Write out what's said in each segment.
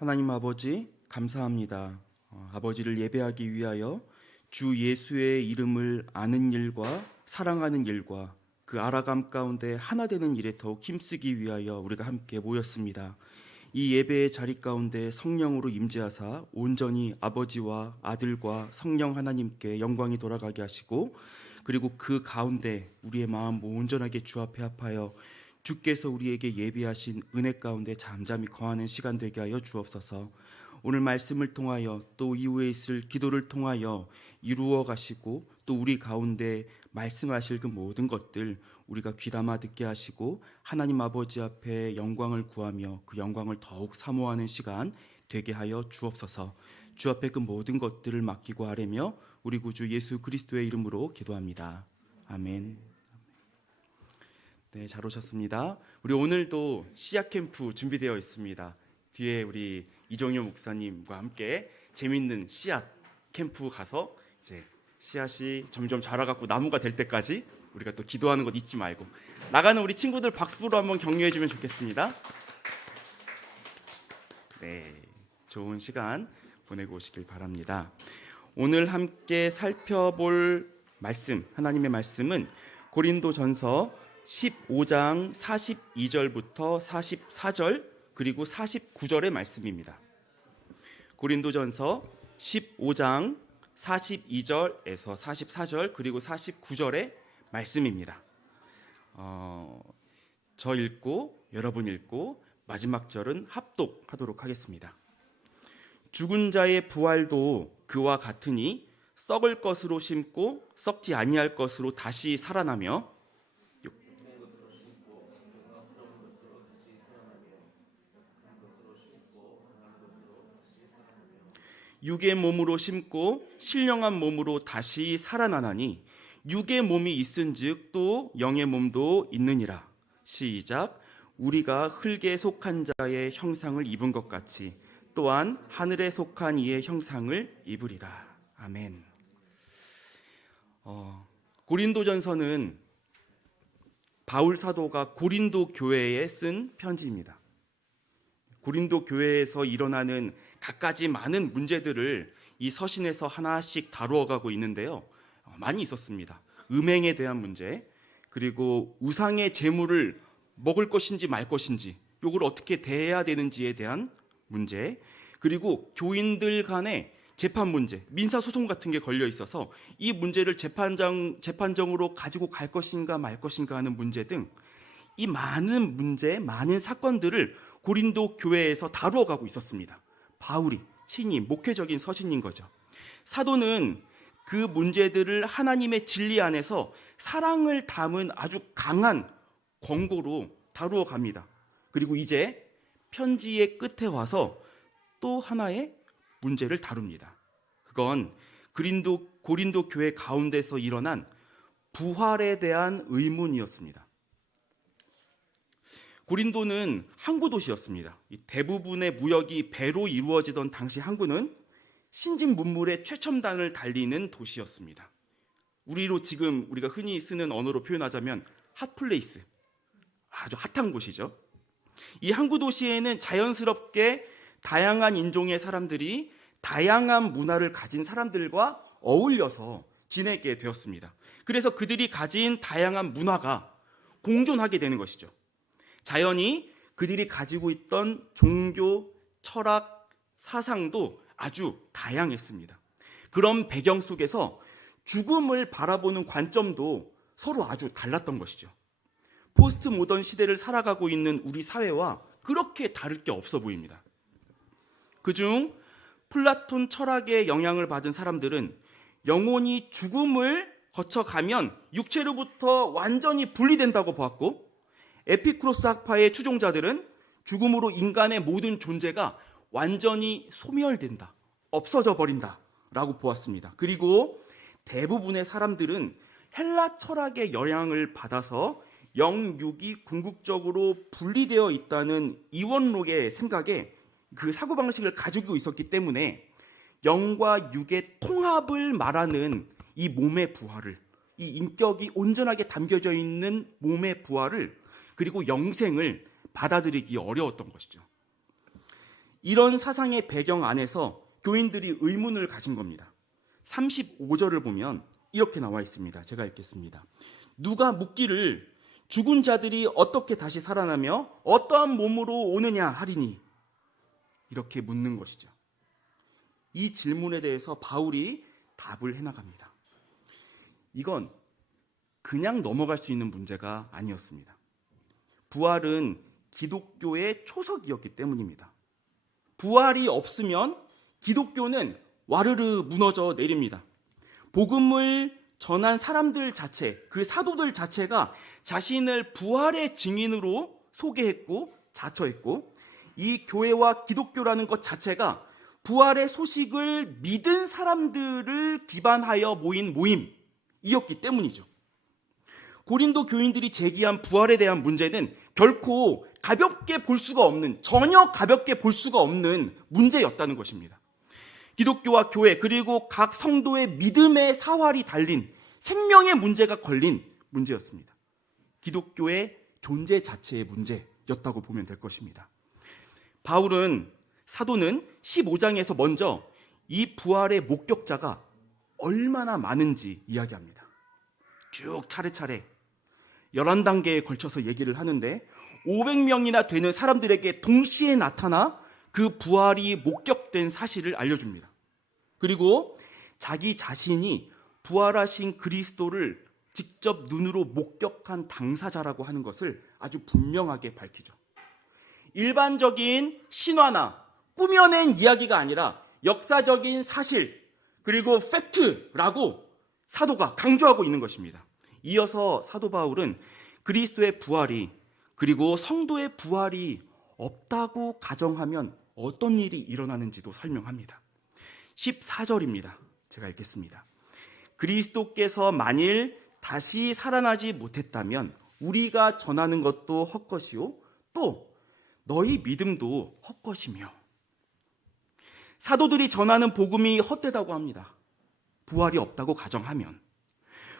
하나님 아버지 감사합니다. 아버지를 예배하기 위하여 주 예수의 이름을 아는 일과 사랑하는 일과 그 알아감 가운데 하나 되는 일에 더욱 힘쓰기 위하여 우리가 함께 모였습니다. 이 예배의 자리 가운데 성령으로 임재하사 온전히 아버지와 아들과 성령 하나님께 영광이 돌아가게 하시고, 그리고 그 가운데 우리의 마음 온전하게 주 앞에 합하여 주께서 우리에게 예비하신 은혜 가운데 잠잠히 거하는 시간 되게 하여 주옵소서. 오늘 말씀을 통하여 또 이후에 있을 기도를 통하여 이루어 가시고, 또 우리 가운데 말씀하실 그 모든 것들 우리가 귀담아 듣게 하시고, 하나님 아버지 앞에 영광을 구하며 그 영광을 더욱 사모하는 시간 되게 하여 주옵소서. 주 앞에 그 모든 것들을 맡기고 아뢰며 우리 구주 예수 그리스도의 이름으로 기도합니다. 아멘. 네, 잘 오셨습니다. 우리 오늘도 씨앗 캠프 준비되어 있습니다. 뒤에 우리 이종효 목사님과 함께 재밌는 씨앗 캠프 가서 이제 씨앗이 점점 자라갖고 나무가 될 때까지 우리가 또 기도하는 것 잊지 말고, 나가는 우리 친구들 박수로 한번 격려해 주면 좋겠습니다. 네, 좋은 시간 보내고 오시길 바랍니다. 오늘 함께 살펴볼 말씀, 하나님의 말씀은 고린도전서 15장 42절부터 44절 그리고 49절의 말씀입니다. 고린도전서 15장 42절에서 44절 그리고 49절의 말씀입니다. 저 읽고 여러분 읽고 마지막 절은 합독하도록 하겠습니다. 죽은 자의 부활도 그와 같으니 썩을 것으로 심고 썩지 아니할 것으로 다시 살아나며, 육의 몸으로 심고 신령한 몸으로 다시 살아나나니 육의 몸이 있은즉 또 영의 몸도 있느니라. 시작. 우리가 흙에 속한 자의 형상을 입은 것 같이 또한 하늘에 속한 이의 형상을 입으리라. 아멘. 고린도전서는 바울 사도가 고린도 교회에 쓴 편지입니다. 고린도 교회에서 일어나는 갖가지 많은 문제들을 이 서신에서 하나씩 다루어가고 있는데요. 많이 있었습니다. 음행에 대한 문제, 그리고 우상의 제물을 먹을 것인지 말 것인지, 이걸 어떻게 대해야 되는지에 대한 문제, 그리고 교인들 간의 재판 문제, 민사소송 같은 게 걸려 있어서 이 문제를 재판정으로 가지고 갈 것인가 말 것인가 하는 문제 등 이 많은 문제, 많은 사건들을 고린도 교회에서 다루어가고 있었습니다. 바울이 친히 목회적인 서신인 거죠. 사도는 그 문제들을 하나님의 진리 안에서 사랑을 담은 아주 강한 권고로 다루어 갑니다. 그리고 이제 편지의 끝에 와서 또 하나의 문제를 다룹니다. 그건 고린도 교회 가운데서 일어난 부활에 대한 의문이었습니다. 고린도는 항구 도시였습니다. 대부분의 무역이 배로 이루어지던 당시 항구는 신진문물의 최첨단을 달리는 도시였습니다. 지금 우리가 흔히 쓰는 언어로 표현하자면 핫플레이스, 아주 핫한 곳이죠. 이 항구 도시에는 자연스럽게 다양한 인종의 사람들이 다양한 문화를 가진 사람들과 어울려서 지내게 되었습니다. 그래서 그들이 가진 다양한 문화가 공존하게 되는 것이죠. 자연히 그들이 가지고 있던 종교, 철학, 사상도 아주 다양했습니다. 그런 배경 속에서 죽음을 바라보는 관점도 서로 아주 달랐던 것이죠. 포스트 모던 시대를 살아가고 있는 우리 사회와 그렇게 다를 게 없어 보입니다. 그중 플라톤 철학의 영향을 받은 사람들은 영혼이 죽음을 거쳐가면 육체로부터 완전히 분리된다고 보았고, 에피쿠로스 학파의 추종자들은 죽음으로 인간의 모든 존재가 완전히 소멸된다, 없어져 버린다 라고 보았습니다. 그리고 대부분의 사람들은 헬라 철학의 영향을 받아서 영육이 궁극적으로 분리되어 있다는 이원론의 생각에 그 사고방식을 가지고 있었기 때문에 영과 육의 통합을 말하는 이 몸의 부활을, 이 인격이 온전하게 담겨져 있는 몸의 부활을, 그리고 영생을 받아들이기 어려웠던 것이죠. 이런 사상의 배경 안에서 교인들이 의문을 가진 겁니다. 35절을 보면 이렇게 나와 있습니다. 제가 읽겠습니다. 누가 묻기를 죽은 자들이 어떻게 다시 살아나며 어떠한 몸으로 오느냐 하리니, 이렇게 묻는 것이죠. 이 질문에 대해서 바울이 답을 해나갑니다. 이건 그냥 넘어갈 수 있는 문제가 아니었습니다. 부활은 기독교의 초석이었기 때문입니다. 부활이 없으면 기독교는 와르르 무너져 내립니다. 복음을 전한 사람들 자체, 그 사도들 자체가 자신을 부활의 증인으로 소개했고 자처했고, 이 교회와 기독교라는 것 자체가 부활의 소식을 믿은 사람들을 기반하여 모인 모임이었기 때문이죠. 고린도 교인들이 제기한 부활에 대한 문제는 결코 가볍게 볼 수가 없는, 전혀 가볍게 볼 수가 없는 문제였다는 것입니다. 기독교와 교회, 그리고 각 성도의 믿음의 사활이 달린 생명의 문제가 걸린 문제였습니다. 기독교의 존재 자체의 문제였다고 보면 될 것입니다. 사도는 15장에서 먼저 이 부활의 목격자가 얼마나 많은지 이야기합니다. 쭉 차례차례 11단계에 걸쳐서 얘기를 하는데 500명이나 되는 사람들에게 동시에 나타나 그 부활이 목격된 사실을 알려줍니다. 그리고 자기 자신이 부활하신 그리스도를 직접 눈으로 목격한 당사자라고 하는 것을 아주 분명하게 밝히죠. 일반적인 신화나 꾸며낸 이야기가 아니라 역사적인 사실, 그리고 팩트라고 사도가 강조하고 있는 것입니다. 이어서 사도 바울은 그리스도의 부활이, 그리고 성도의 부활이 없다고 가정하면 어떤 일이 일어나는지도 설명합니다. 14절입니다. 제가 읽겠습니다. 그리스도께서 만일 다시 살아나지 못했다면 우리가 전하는 것도 헛것이요 또 너희 믿음도 헛것이며. 사도들이 전하는 복음이 헛되다고 합니다. 부활이 없다고 가정하면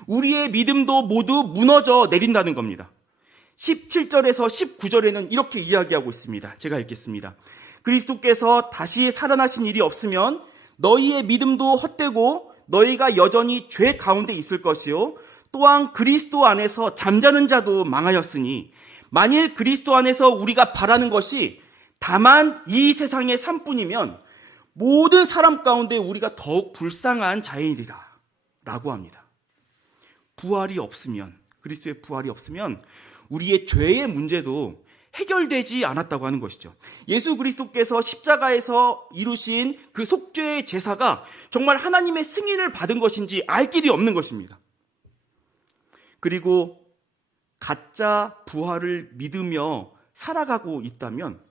우리의 믿음도 모두 무너져 내린다는 겁니다. 17절에서 19절에는 이렇게 이야기하고 있습니다. 제가 읽겠습니다. 그리스도께서 다시 살아나신 일이 없으면 너희의 믿음도 헛되고 너희가 여전히 죄 가운데 있을 것이요 또한 그리스도 안에서 잠자는 자도 망하였으니 만일 그리스도 안에서 우리가 바라는 것이 다만 이 세상의 삶뿐이면 모든 사람 가운데 우리가 더욱 불쌍한 자이리라 라고 합니다. 부활이 없으면, 그리스도의 부활이 없으면 우리의 죄의 문제도 해결되지 않았다고 하는 것이죠. 예수 그리스도께서 십자가에서 이루신 그 속죄의 제사가 정말 하나님의 승인을 받은 것인지 알 길이 없는 것입니다. 그리고 가짜 부활을 믿으며 살아가고 있다면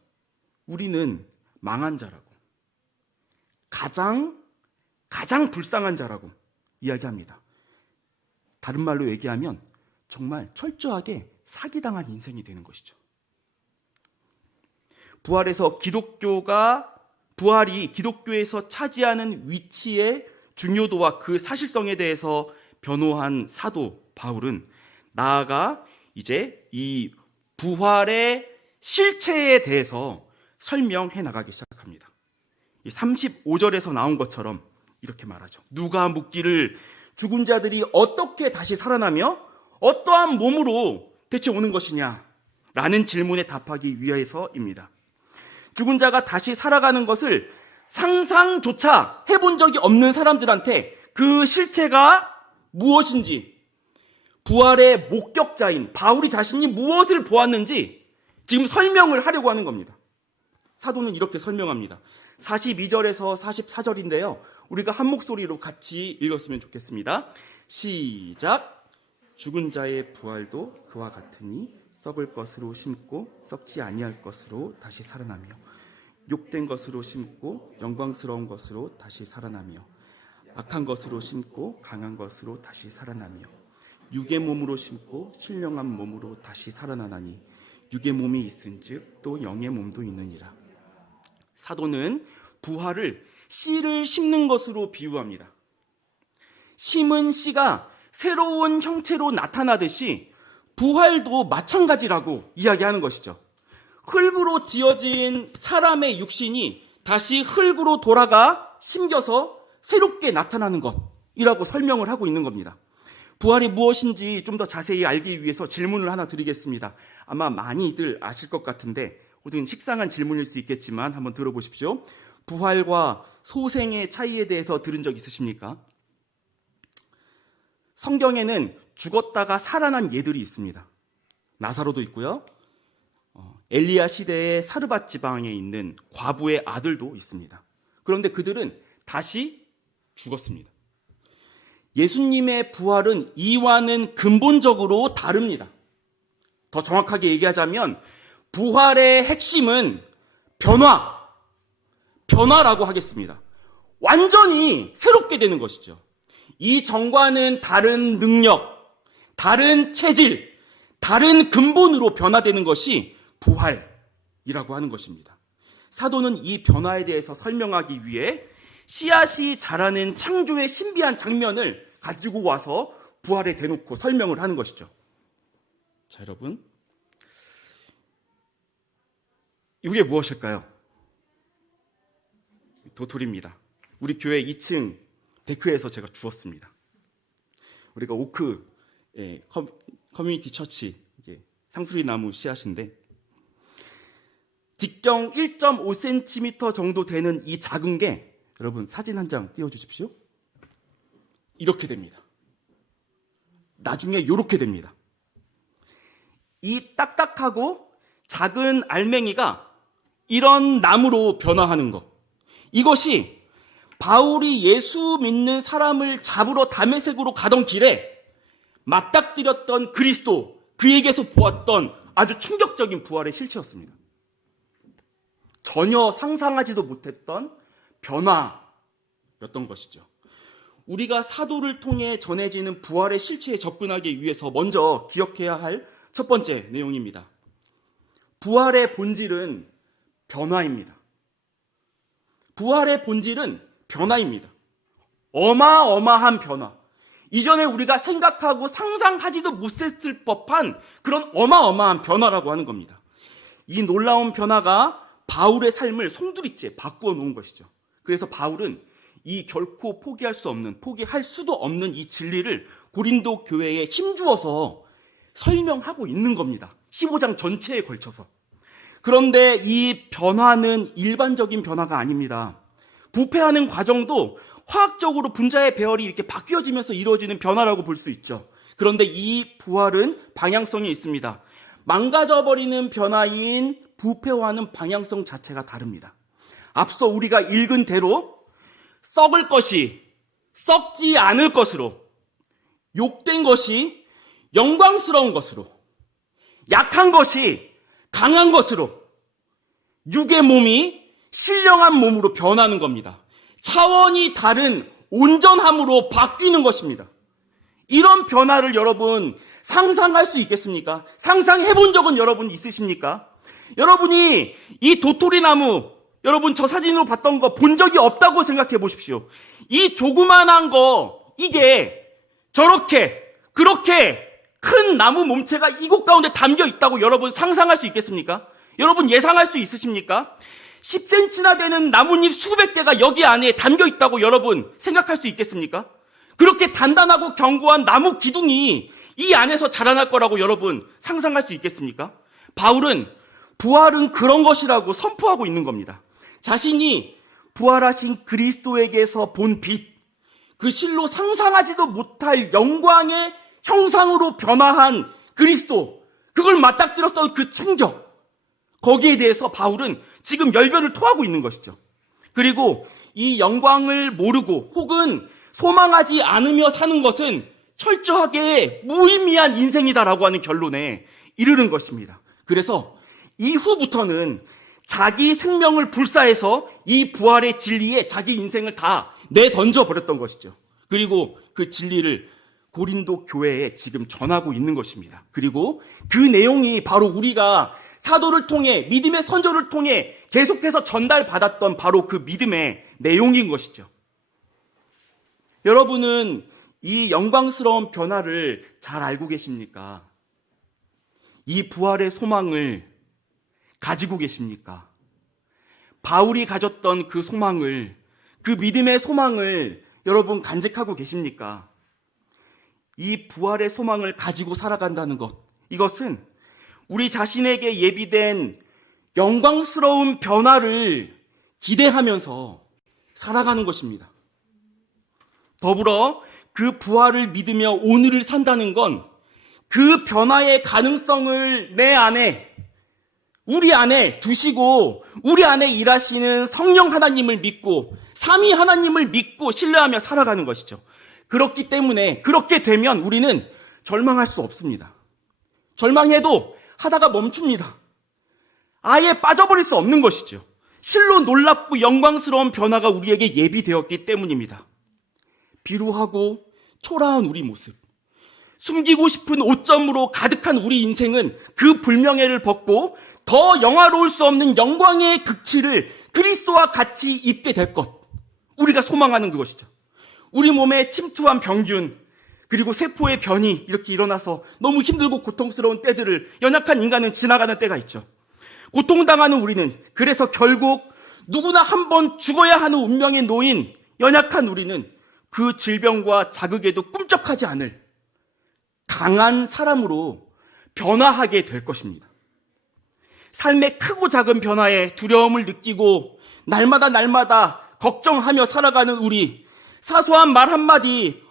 우리는 망한 자라고, 가장 불쌍한 자라고 이야기합니다. 다른 말로 얘기하면 정말 철저하게 사기당한 인생이 되는 것이죠. 부활이 기독교에서 차지하는 위치의 중요도와 그 사실성에 대해서 변호한 사도 바울은 나아가 이제 이 부활의 실체에 대해서 설명해 나가기 시작합니다. 35절에서 나온 것처럼 이렇게 말하죠. 누가 묻기를 죽은 자들이 어떻게 다시 살아나며 어떠한 몸으로 대체 오는 것이냐 라는 질문에 답하기 위해서입니다. 죽은 자가 다시 살아가는 것을 상상조차 해본 적이 없는 사람들한테 그 실체가 무엇인지, 부활의 목격자인 바울이 자신이 무엇을 보았는지 지금 설명을 하려고 하는 겁니다. 사도는 이렇게 설명합니다. 42절에서 44절인데요. 우리가 한 목소리로 같이 읽었으면 좋겠습니다. 시작. 죽은 자의 부활도 그와 같으니 썩을 것으로 심고 썩지 아니할 것으로 다시 살아나며 욕된 것으로 심고 영광스러운 것으로 다시 살아나며 악한 것으로 심고 강한 것으로 다시 살아나며 육의 몸으로 심고 신령한 몸으로 다시 살아나나니 육의 몸이 있은즉 또 영의 몸도 있느니라. 사도는 부활을 씨를 심는 것으로 비유합니다. 심은 씨가 새로운 형체로 나타나듯이 부활도 마찬가지라고 이야기하는 것이죠. 흙으로 지어진 사람의 육신이 다시 흙으로 돌아가 심겨서 새롭게 나타나는 것이라고 설명을 하고 있는 겁니다. 부활이 무엇인지 좀 더 자세히 알기 위해서 질문을 하나 드리겠습니다. 아마 많이들 아실 것 같은데 혹은 식상한 질문일 수 있겠지만 한번 들어보십시오. 부활과 소생의 차이에 대해서 들은 적 있으십니까? 성경에는 죽었다가 살아난 예들이 있습니다. 나사로도 있고요. 엘리야 시대의 사르밧 지방에 있는 과부의 아들도 있습니다. 그런데 그들은 다시 죽었습니다. 예수님의 부활은 이와는 근본적으로 다릅니다. 더 정확하게 얘기하자면 부활의 핵심은 변화라고 하겠습니다. 완전히 새롭게 되는 것이죠. 이전과는 다른 능력, 다른 체질, 다른 근본으로 변화되는 것이 부활이라고 하는 것입니다. 사도는 이 변화에 대해서 설명하기 위해 씨앗이 자라는 창조의 신비한 장면을 가지고 와서 부활에 대놓고 설명을 하는 것이죠. 자, 여러분, 이게 무엇일까요? 도토리입니다. 우리 교회 2층 데크에서 제가 주웠습니다. 우리가 오크 커뮤니티 처치 상수리 나무 씨앗인데 직경 1.5cm 정도 되는 이 작은 게 여러분 사진 한 장 띄워주십시오. 이렇게 됩니다. 나중에 이렇게 됩니다. 이 딱딱하고 작은 알맹이가 이런 나무로 변화하는 것, 이것이 바울이 예수 믿는 사람을 잡으러 다메섹으로 가던 길에 맞닥뜨렸던 그리스도, 그에게서 보았던 아주 충격적인 부활의 실체였습니다. 전혀 상상하지도 못했던 변화였던 것이죠. 우리가 사도를 통해 전해지는 부활의 실체에 접근하기 위해서 먼저 기억해야 할 첫 번째 내용입니다. 부활의 본질은 변화입니다. 부활의 본질은 변화입니다. 어마어마한 변화. 이전에 우리가 생각하고 상상하지도 못했을 법한 그런 어마어마한 변화라고 하는 겁니다. 이 놀라운 변화가 바울의 삶을 송두리째 바꾸어 놓은 것이죠. 그래서 바울은 이 결코 포기할 수도 없는 이 진리를 고린도 교회에 힘주어서 설명하고 있는 겁니다. 15장 전체에 걸쳐서. 그런데 이 변화는 일반적인 변화가 아닙니다. 부패하는 과정도 화학적으로 분자의 배열이 이렇게 바뀌어지면서 이루어지는 변화라고 볼 수 있죠. 그런데 이 부활은 방향성이 있습니다. 망가져버리는 변화인 부패화는 방향성 자체가 다릅니다. 앞서 우리가 읽은 대로 썩을 것이 썩지 않을 것으로, 욕된 것이 영광스러운 것으로, 약한 것이 강한 것으로, 육의 몸이 신령한 몸으로 변하는 겁니다. 차원이 다른 온전함으로 바뀌는 것입니다. 이런 변화를 여러분 상상할 수 있겠습니까? 상상해 본 적은 여러분 있으십니까? 여러분이 이 도토리 나무, 여러분 저 사진으로 봤던 거 본 적이 없다고 생각해 보십시오. 이 조그만한 거, 이게 저렇게 그렇게 큰 나무 몸체가 이곳 가운데 담겨 있다고 여러분 상상할 수 있겠습니까? 여러분 예상할 수 있으십니까? 10cm나 되는 나뭇잎 수백 개가 여기 안에 담겨 있다고 여러분 생각할 수 있겠습니까? 그렇게 단단하고 견고한 나무 기둥이 이 안에서 자라날 거라고 여러분 상상할 수 있겠습니까? 바울은 부활은 그런 것이라고 선포하고 있는 겁니다. 자신이 부활하신 그리스도에게서 본 빛, 그 실로 상상하지도 못할 영광의 형상으로 변화한 그리스도, 그걸 맞닥뜨렸던 그 충격, 거기에 대해서 바울은 지금 열변을 토하고 있는 것이죠. 그리고 이 영광을 모르고 혹은 소망하지 않으며 사는 것은 철저하게 무의미한 인생이다라고 하는 결론에 이르는 것입니다. 그래서 이후부터는 자기 생명을 불사해서 이 부활의 진리에 자기 인생을 다 내던져 버렸던 것이죠. 그리고 그 진리를 고린도 교회에 지금 전하고 있는 것입니다. 그리고 그 내용이 바로 우리가 사도를 통해, 믿음의 선조를 통해 계속해서 전달받았던 바로 그 믿음의 내용인 것이죠. 여러분은 이 영광스러운 변화를 잘 알고 계십니까? 이 부활의 소망을 가지고 계십니까? 바울이 가졌던 그 소망을, 그 믿음의 소망을 여러분 간직하고 계십니까? 이 부활의 소망을 가지고 살아간다는 것, 이것은 우리 자신에게 예비된 영광스러운 변화를 기대하면서 살아가는 것입니다. 더불어 그 부활을 믿으며 오늘을 산다는 건 그 변화의 가능성을 내 안에, 우리 안에 두시고 우리 안에 일하시는 성령 하나님을 믿고 삼위 하나님을 믿고 신뢰하며 살아가는 것이죠. 그렇기 때문에 그렇게 되면 우리는 절망할 수 없습니다. 절망해도 하다가 멈춥니다. 아예 빠져버릴 수 없는 것이죠. 실로 놀랍고 영광스러운 변화가 우리에게 예비되었기 때문입니다. 비루하고 초라한 우리 모습, 숨기고 싶은 오점으로 가득한 우리 인생은 그 불명예를 벗고 더 영화로울 수 없는 영광의 극치를 그리스도와 같이 입게 될 것, 우리가 소망하는 그것이죠. 우리 몸에 침투한 병균, 그리고 세포의 변이 이렇게 일어나서 너무 힘들고 고통스러운 때들을 연약한 인간은 지나가는 때가 있죠. 고통당하는 우리는, 그래서 결국 누구나 한 번 죽어야 하는 운명에 놓인 연약한 우리는 그 질병과 자극에도 꿈쩍하지 않을 강한 사람으로 변화하게 될 것입니다. 삶의 크고 작은 변화에 두려움을 느끼고 날마다 걱정하며 살아가는 우리, 사소한 말 한마디,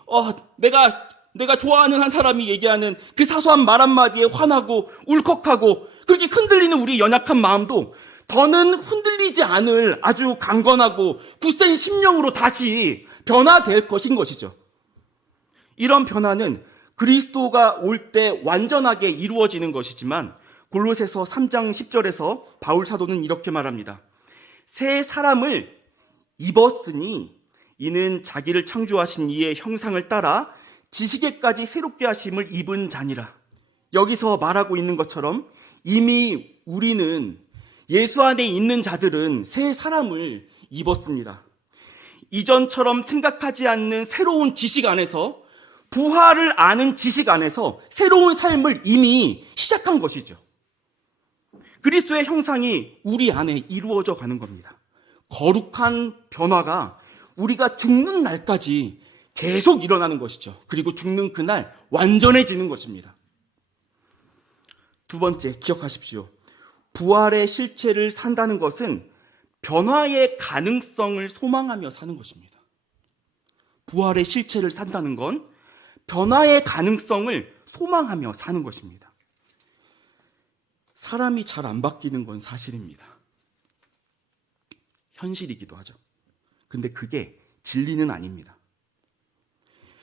내가 좋아하는 한 사람이 얘기하는 그 사소한 말 한마디에 화나고 울컥하고 그렇게 흔들리는 우리 연약한 마음도 더는 흔들리지 않을 아주 강건하고 굳센 심령으로 다시 변화될 것인 것이죠. 이런 변화는 그리스도가 올 때 완전하게 이루어지는 것이지만 골로새서 3장 10절에서 바울 사도는 이렇게 말합니다. 새 사람을 입었으니 이는 자기를 창조하신 이의 형상을 따라 지식에까지 새롭게 하심을 입은 자니라. 여기서 말하고 있는 것처럼 이미 우리는, 예수 안에 있는 자들은 새 사람을 입었습니다. 이전처럼 생각하지 않는 새로운 지식 안에서, 부활을 아는 지식 안에서 새로운 삶을 이미 시작한 것이죠. 그리스도의 형상이 우리 안에 이루어져 가는 겁니다. 거룩한 변화가 우리가 죽는 날까지 계속 일어나는 것이죠. 그리고 죽는 그날 완전해지는 것입니다. 두 번째, 기억하십시오. 부활의 실체를 산다는 것은 변화의 가능성을 소망하며 사는 것입니다. 부활의 실체를 산다는 건 변화의 가능성을 소망하며 사는 것입니다. 사람이 잘 안 바뀌는 건 사실입니다. 현실이기도 하죠. 근데 그게 진리는 아닙니다.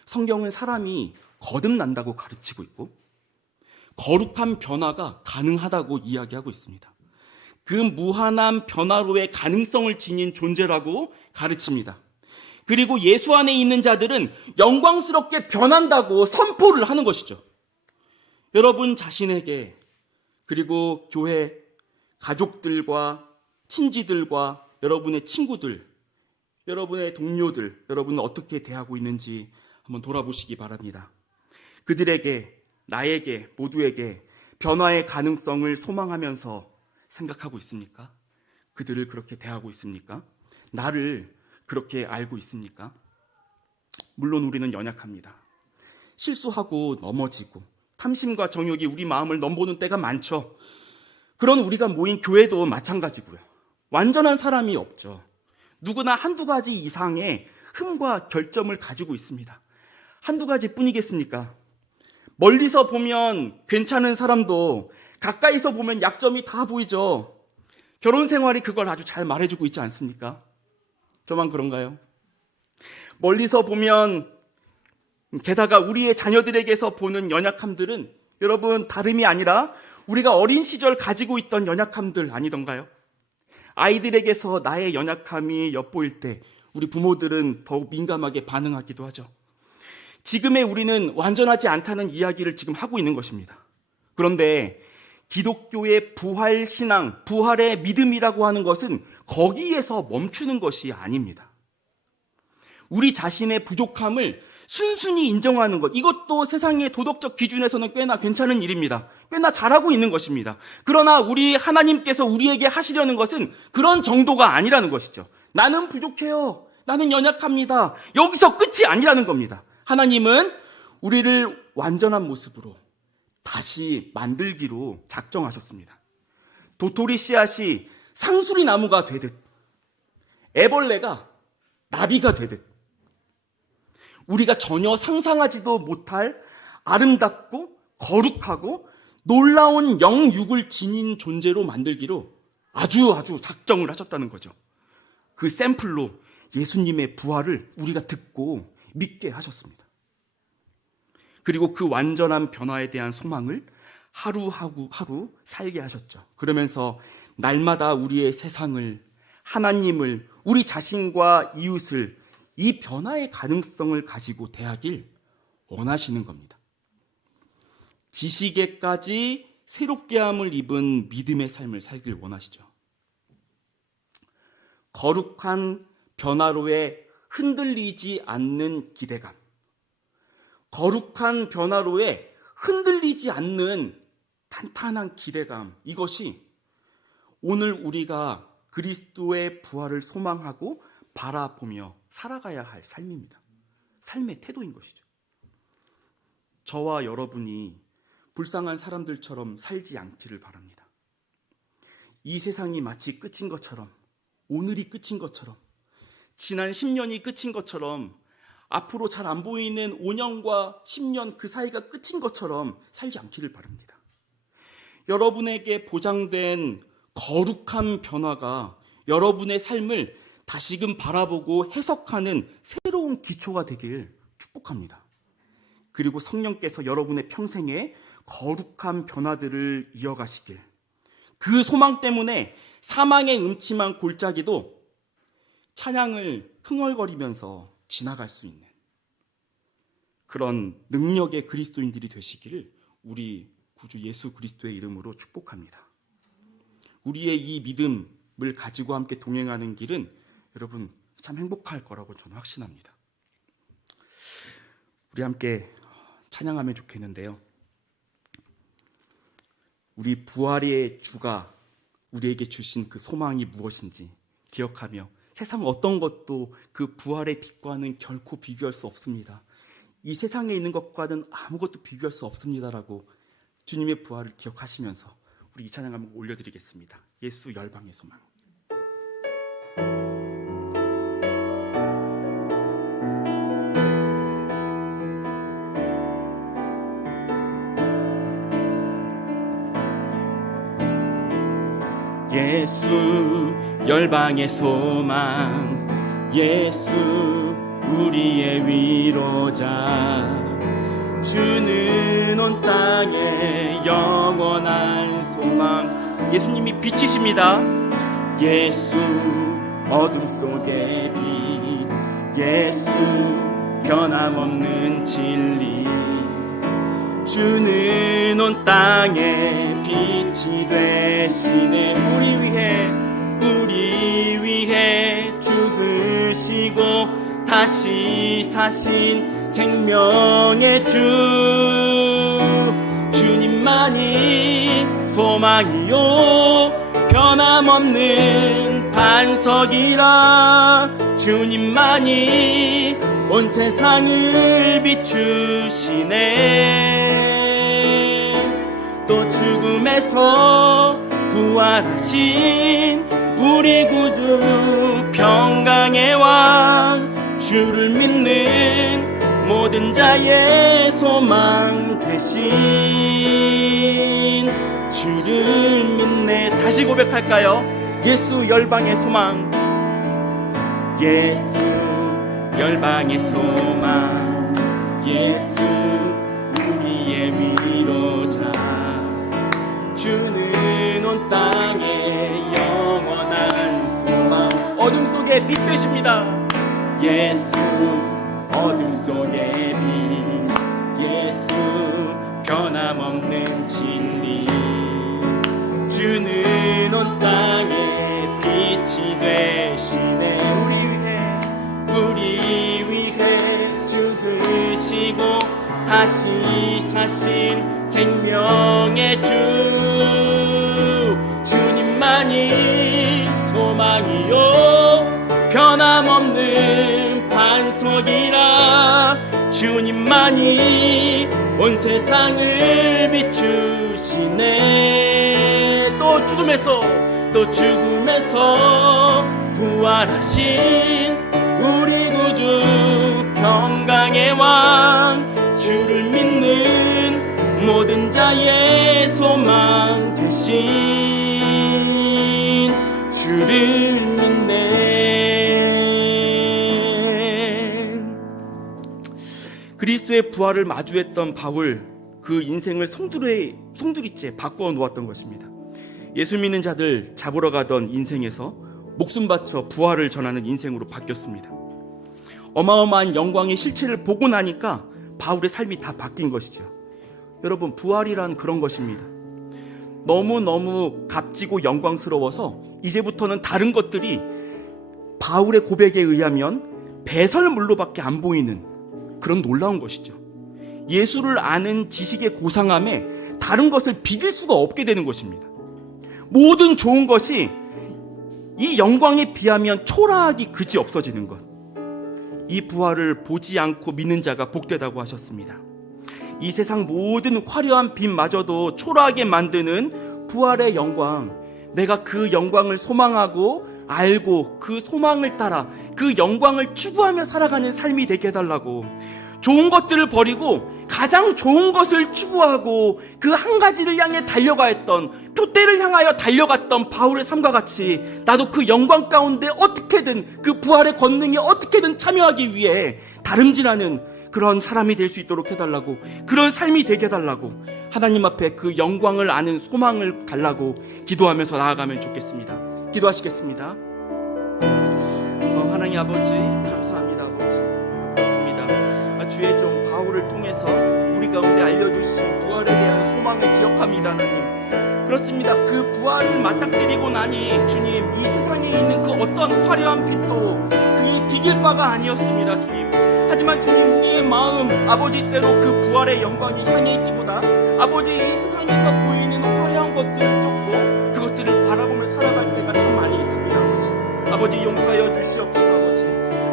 성경은 사람이 거듭난다고 가르치고 있고 거룩한 변화가 가능하다고 이야기하고 있습니다. 그 무한한 변화로의 가능성을 지닌 존재라고 가르칩니다. 그리고 예수 안에 있는 자들은 영광스럽게 변한다고 선포를 하는 것이죠. 여러분 자신에게, 그리고 교회 가족들과 친지들과 여러분의 친구들, 여러분의 동료들, 여러분은 어떻게 대하고 있는지 한번 돌아보시기 바랍니다. 그들에게, 나에게, 모두에게 변화의 가능성을 소망하면서 생각하고 있습니까? 그들을 그렇게 대하고 있습니까? 나를 그렇게 알고 있습니까? 물론 우리는 연약합니다. 실수하고 넘어지고 탐심과 정욕이 우리 마음을 넘보는 때가 많죠. 그런 우리가 모인 교회도 마찬가지고요. 완전한 사람이 없죠. 누구나 한두 가지 이상의 흠과 결점을 가지고 있습니다. 한두 가지 뿐이겠습니까? 멀리서 보면 괜찮은 사람도 가까이서 보면 약점이 다 보이죠. 결혼 생활이 그걸 아주 잘 말해주고 있지 않습니까? 저만 그런가요? 멀리서 보면, 게다가 우리의 자녀들에게서 보는 연약함들은 여러분 다름이 아니라 우리가 어린 시절 가지고 있던 연약함들 아니던가요? 아이들에게서 나의 연약함이 엿보일 때 우리 부모들은 더욱 민감하게 반응하기도 하죠. 지금의 우리는 완전하지 않다는 이야기를 지금 하고 있는 것입니다. 그런데 기독교의 부활 신앙, 부활의 믿음이라고 하는 것은 거기에서 멈추는 것이 아닙니다. 우리 자신의 부족함을 순순히 인정하는 것, 이것도 세상의 도덕적 기준에서는 꽤나 괜찮은 일입니다. 꽤나 잘하고 있는 것입니다. 그러나 우리 하나님께서 우리에게 하시려는 것은 그런 정도가 아니라는 것이죠. 나는 부족해요. 나는 연약합니다. 여기서 끝이 아니라는 겁니다. 하나님은 우리를 완전한 모습으로 다시 만들기로 작정하셨습니다. 도토리 씨앗이 상수리 나무가 되듯, 애벌레가 나비가 되듯, 우리가 전혀 상상하지도 못할 아름답고 거룩하고 놀라운 영육을 지닌 존재로 만들기로 아주 작정을 하셨다는 거죠. 그 샘플로 예수님의 부활을 우리가 듣고 믿게 하셨습니다. 그리고 그 완전한 변화에 대한 소망을 하루 살게 하셨죠. 그러면서 날마다 우리의 세상을, 하나님을, 우리 자신과 이웃을 이 변화의 가능성을 가지고 대하길 원하시는 겁니다. 지식에까지 새롭게 함을 입은 믿음의 삶을 살길 원하시죠. 거룩한 변화로에 흔들리지 않는 기대감, 거룩한 변화로에 흔들리지 않는 탄탄한 기대감, 이것이 오늘 우리가 그리스도의 부활을 소망하고 바라보며 살아가야 할 삶입니다. 삶의 태도인 것이죠. 저와 여러분이 불쌍한 사람들처럼 살지 않기를 바랍니다. 이 세상이 마치 끝인 것처럼, 오늘이 끝인 것처럼, 지난 10년이 끝인 것처럼, 앞으로 잘 안 보이는 5년과 10년 그 사이가 끝인 것처럼 살지 않기를 바랍니다. 여러분에게 보장된 거룩한 변화가 여러분의 삶을 다시금 바라보고 해석하는 새로운 기초가 되길 축복합니다. 그리고 성령께서 여러분의 평생에 거룩한 변화들을 이어가시길, 그 소망 때문에 사망의 음침한 골짜기도 찬양을 흥얼거리면서 지나갈 수 있는 그런 능력의 그리스도인들이 되시기를 우리 구주 예수 그리스도의 이름으로 축복합니다. 우리의 이 믿음을 가지고 함께 동행하는 길은 여러분 참 행복할 거라고 저는 확신합니다. 우리 함께 찬양하면 좋겠는데요. 우리 부활의 주가 우리에게 주신 그 소망이 무엇인지 기억하며 세상 어떤 것도 그 부활의 빛과는 결코 비교할 수 없습니다. 이 세상에 있는 것과는 아무것도 비교할 수 없습니다라고 주님의 부활을 기억하시면서 우리 이 찬양 한번 올려드리겠습니다. 예수 열방의 소망. 예수 열방의 소망, 예수 우리의 위로자, 주는 온 땅에 영원한 소망. 예수님이 빛이십니다. 예수 어둠 속의 빛, 예수 변함없는 진리, 주는 온 땅에 빛이 되시네. 우리 위해 죽으시고 다시 사신 생명의 주, 주님만이 소망이요 변함없는 반석이라, 주님만이 온 세상을 비추시네. 또 죽음에서 부활하신 우리 구주 평강의 왕, 주를 믿는 모든 자의 소망 되신 주를 믿네. 다시 고백할까요? 예수 열방의 소망, 예수 열방의 소망, 예수 우리의 위로자, 주는 온 땅에 영원한 소망. 어둠 속에 빛 되십니다. 예수 어둠 속의 빛, 예수 변함없는 진리, 주는 온 땅에 빛이 되시네. 우리 위해 죽으시고 다시 사신 생명의 주 주님만이 소망이요 변함없는 반석이라 주님만이 온 세상을 비추시네. 또 죽음에서 부활하신 우리 구주 평강의 왕 주를 믿는 모든 자의 소망 되신 주를 믿네. 그리스도의 부활을 마주했던 바울, 그 인생을 송두리째 바꾸어 놓았던 것입니다. 예수 믿는 자들 잡으러 가던 인생에서 목숨 바쳐 부활을 전하는 인생으로 바뀌었습니다. 어마어마한 영광의 실체를 보고 나니까 바울의 삶이 다 바뀐 것이죠. 여러분, 부활이란 그런 것입니다. 너무너무 값지고 영광스러워서 이제부터는 다른 것들이 바울의 고백에 의하면 배설물로밖에 안 보이는 그런 놀라운 것이죠. 예수를 아는 지식의 고상함에 다른 것을 비길 수가 없게 되는 것입니다. 모든 좋은 것이 이 영광에 비하면 초라하기 그지 없어지는 것. 이 부활을 보지 않고 믿는 자가 복되다고 하셨습니다. 이 세상 모든 화려한 빛마저도 초라하게 만드는 부활의 영광, 내가 그 영광을 소망하고 알고 그 소망을 따라 그 영광을 추구하며 살아가는 삶이 되게 해달라고. 좋은 것들을 버리고 가장 좋은 것을 추구하고 그 한 가지를 향해 달려가했던, 표대를 향하여 달려갔던 바울의 삶과 같이 나도 그 영광 가운데 어떻게든 그 부활의 권능에 어떻게든 참여하기 위해 다름질하는 그런 사람이 될 수 있도록 해달라고, 그런 삶이 되게 해달라고, 하나님 앞에 그 영광을 아는 소망을 달라고 기도하면서 나아가면 좋겠습니다. 기도하시겠습니다. 하나님 아버지 감사합니다. 아버지 그렇습니다. 주의 종 바울을 통해서 우리 가운데 알려주신 부활에 대한 소망을 기억합니다. 하나님 그렇습니다. 그 부활을 맞닥뜨리고 나니 주님, 이 세상에 있는 그 어떤 화려한 빛도 그게 비길 바가 아니었습니다. 주님, 하지만 주님, 우리의 마음 아버지 때로 그 부활의 영광이 향해 있기보다 아버지 이 세상에서 보이는 화려한 것들을 쫓고 그것들을 바라보며 살아갈 때가 참 많이 있습니다. 아버지 용서하여 주시옵소서.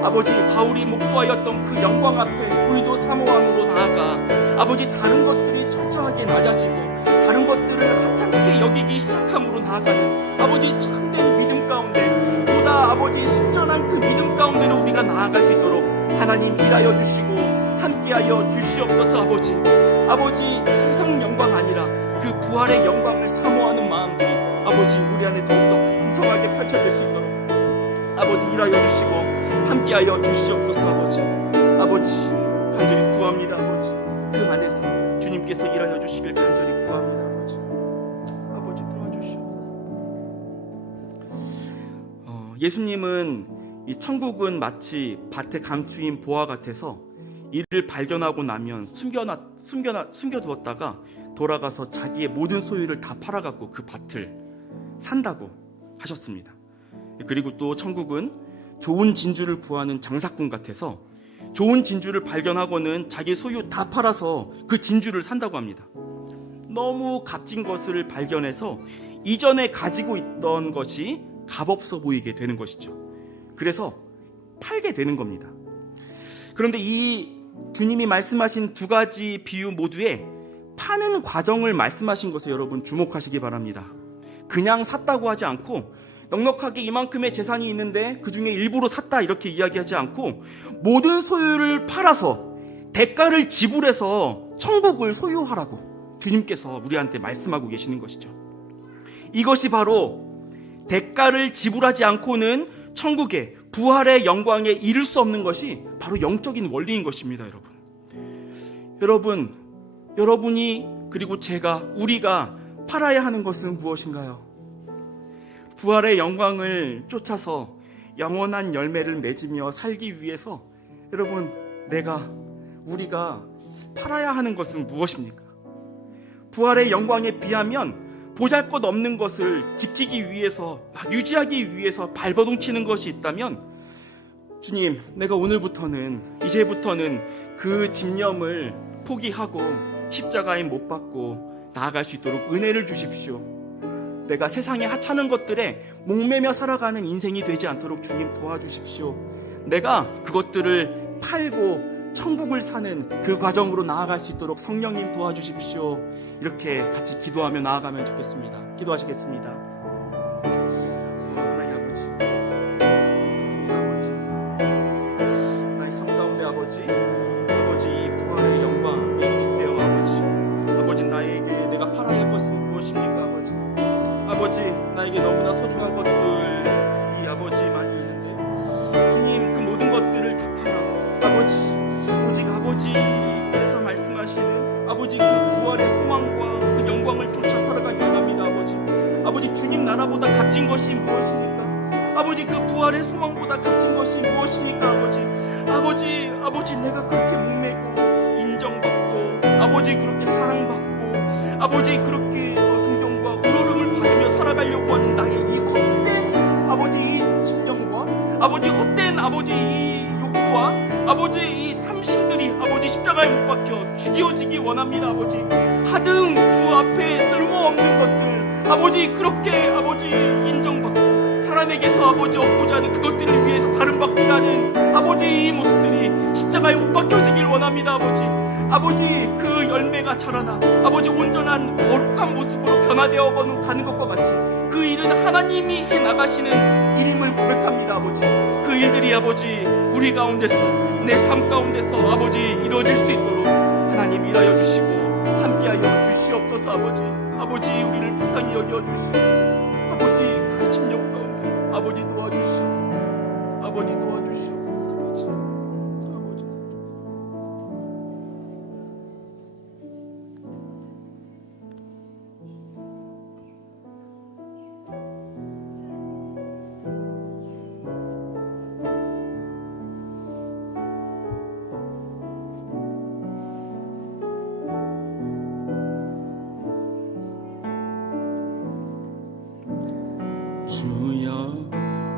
아버지 바울이 목도하였던 그 영광 앞에 의도 사모함으로 나아가 아버지 다른 것들이 철저하게 낮아지고 다른 것들을 하찮게 여기기 시작함으로 나아가는 아버지 참된 믿음 가운데, 보다 아버지 순전한 그 믿음 가운데로 우리가 나아갈 수 있도록 하나님 일하여 주시고 함께하여 주시옵소서. 아버지 세상 영광 아니라 그 부활의 영광을 사모하는 마음들이 아버지 우리 안에 더욱더 풍성하게 펼쳐질 수 있도록 아버지 일하여 주시고 함께하여 주시옵소서. 아버지 간절히 구합니다. 그 안에서 주님께서 일하여 주시길 간절히 구합니다. 아버지 도와주시옵소서. 예수님은 이 천국은 마치 밭에 감추인 보화 같아서 이를 발견하고 나면 숨겨두었다가 돌아가서 자기의 모든 소유를 다 팔아갖고 그 밭을 산다고 하셨습니다. 그리고 또 천국은 좋은 진주를 구하는 장사꾼 같아서 좋은 진주를 발견하고는 자기 소유 다 팔아서 그 진주를 산다고 합니다. 너무 값진 것을 발견해서 이전에 가지고 있던 것이 값없어 보이게 되는 것이죠. 그래서 팔게 되는 겁니다. 그런데 이 주님이 말씀하신 두 가지 비유 모두에 파는 과정을 말씀하신 것을 여러분 주목하시기 바랍니다. 그냥 샀다고 하지 않고 넉넉하게 이만큼의 재산이 있는데 그 중에 일부로 샀다 이렇게 이야기하지 않고 모든 소유를 팔아서 대가를 지불해서 천국을 소유하라고 주님께서 우리한테 말씀하고 계시는 것이죠. 이것이 바로 대가를 지불하지 않고는 천국의 부활의 영광에 이를 수 없는 것이 바로 영적인 원리인 것입니다. 여러분이 그리고 제가, 우리가 팔아야 하는 것은 무엇인가요? 부활의 영광을 쫓아서 영원한 열매를 맺으며 살기 위해서 여러분, 우리가 팔아야 하는 것은 무엇입니까? 부활의 영광에 비하면 보잘것없는 것을 지키기 위해서, 유지하기 위해서 발버둥 치는 것이 있다면, 주님, 내가 이제부터는 그 집념을 포기하고 십자가에 못 박고 나아갈 수 있도록 은혜를 주십시오. 내가 세상의 하찮은 것들에 목매며 살아가는 인생이 되지 않도록 주님 도와주십시오. 내가 그것들을 팔고 천국을 사는 그 과정으로 나아갈 수 있도록 성령님 도와주십시오. 이렇게 같이 기도하며 나아가면 좋겠습니다. 기도하시겠습니다. 하나님 아버지, 나의 삶 가운데 아버지 부활의 영광에 빗대어 아버지 나에게 내가 팔아야 할 것은 무엇입니까? 아버지 나에게 너무나 소중한 것들이 아버지 많이 있는데 주님 그 모든 것들을 다 팔아 아버지 오직 아버지께서 말씀하시는 아버지 그 부활의 소망과 그 영광을 쫓아 살아가기 원합니다. 아버지 주님 나라보다 값진 것이 무엇입니까? 아버지 그 부활의 소망보다 값진 것이 무엇입니까? 아버지 내가 그렇게 목매고 인정받고 아버지 그렇게 사랑받고 아버지 그렇게 존경과 우러름을 받으며 살아가려고 하는 나의 이 헛된 아버지 이 집념과 아버지 헛된 아버지 이 욕구와 아버지 이 탐심들이 아버지 십자가에 못 박혀 죽여지기 원합니다. 하등 주 앞에 쓸모없는 것들 아버지 그렇게 아버지 인정받고 사람에게서 아버지 얻고자 하는 그것들을 위해서 다른 받기라는 아버지 이 모습들이 십자가에 못 박혀지길 원합니다. 아버지 그 열매가 자라나 아버지 온전한 거룩한 모습으로 변화되어 가는 것과 같이 그 일은 하나님이 해나가시는 일임을 고백합니다. 그 일들이 아버지 우리 가운데서 내 삶 가운데서 아버지 이루어질 수 있도록 하나님 일하여 주시고 함께하여 주시옵소서. 아버지 우리를 불쌍히 여겨 주시옵소서. 아버지 그 침략 가운데 아버지 도와주시옵소서. 아버지 도와주시옵소서. 주여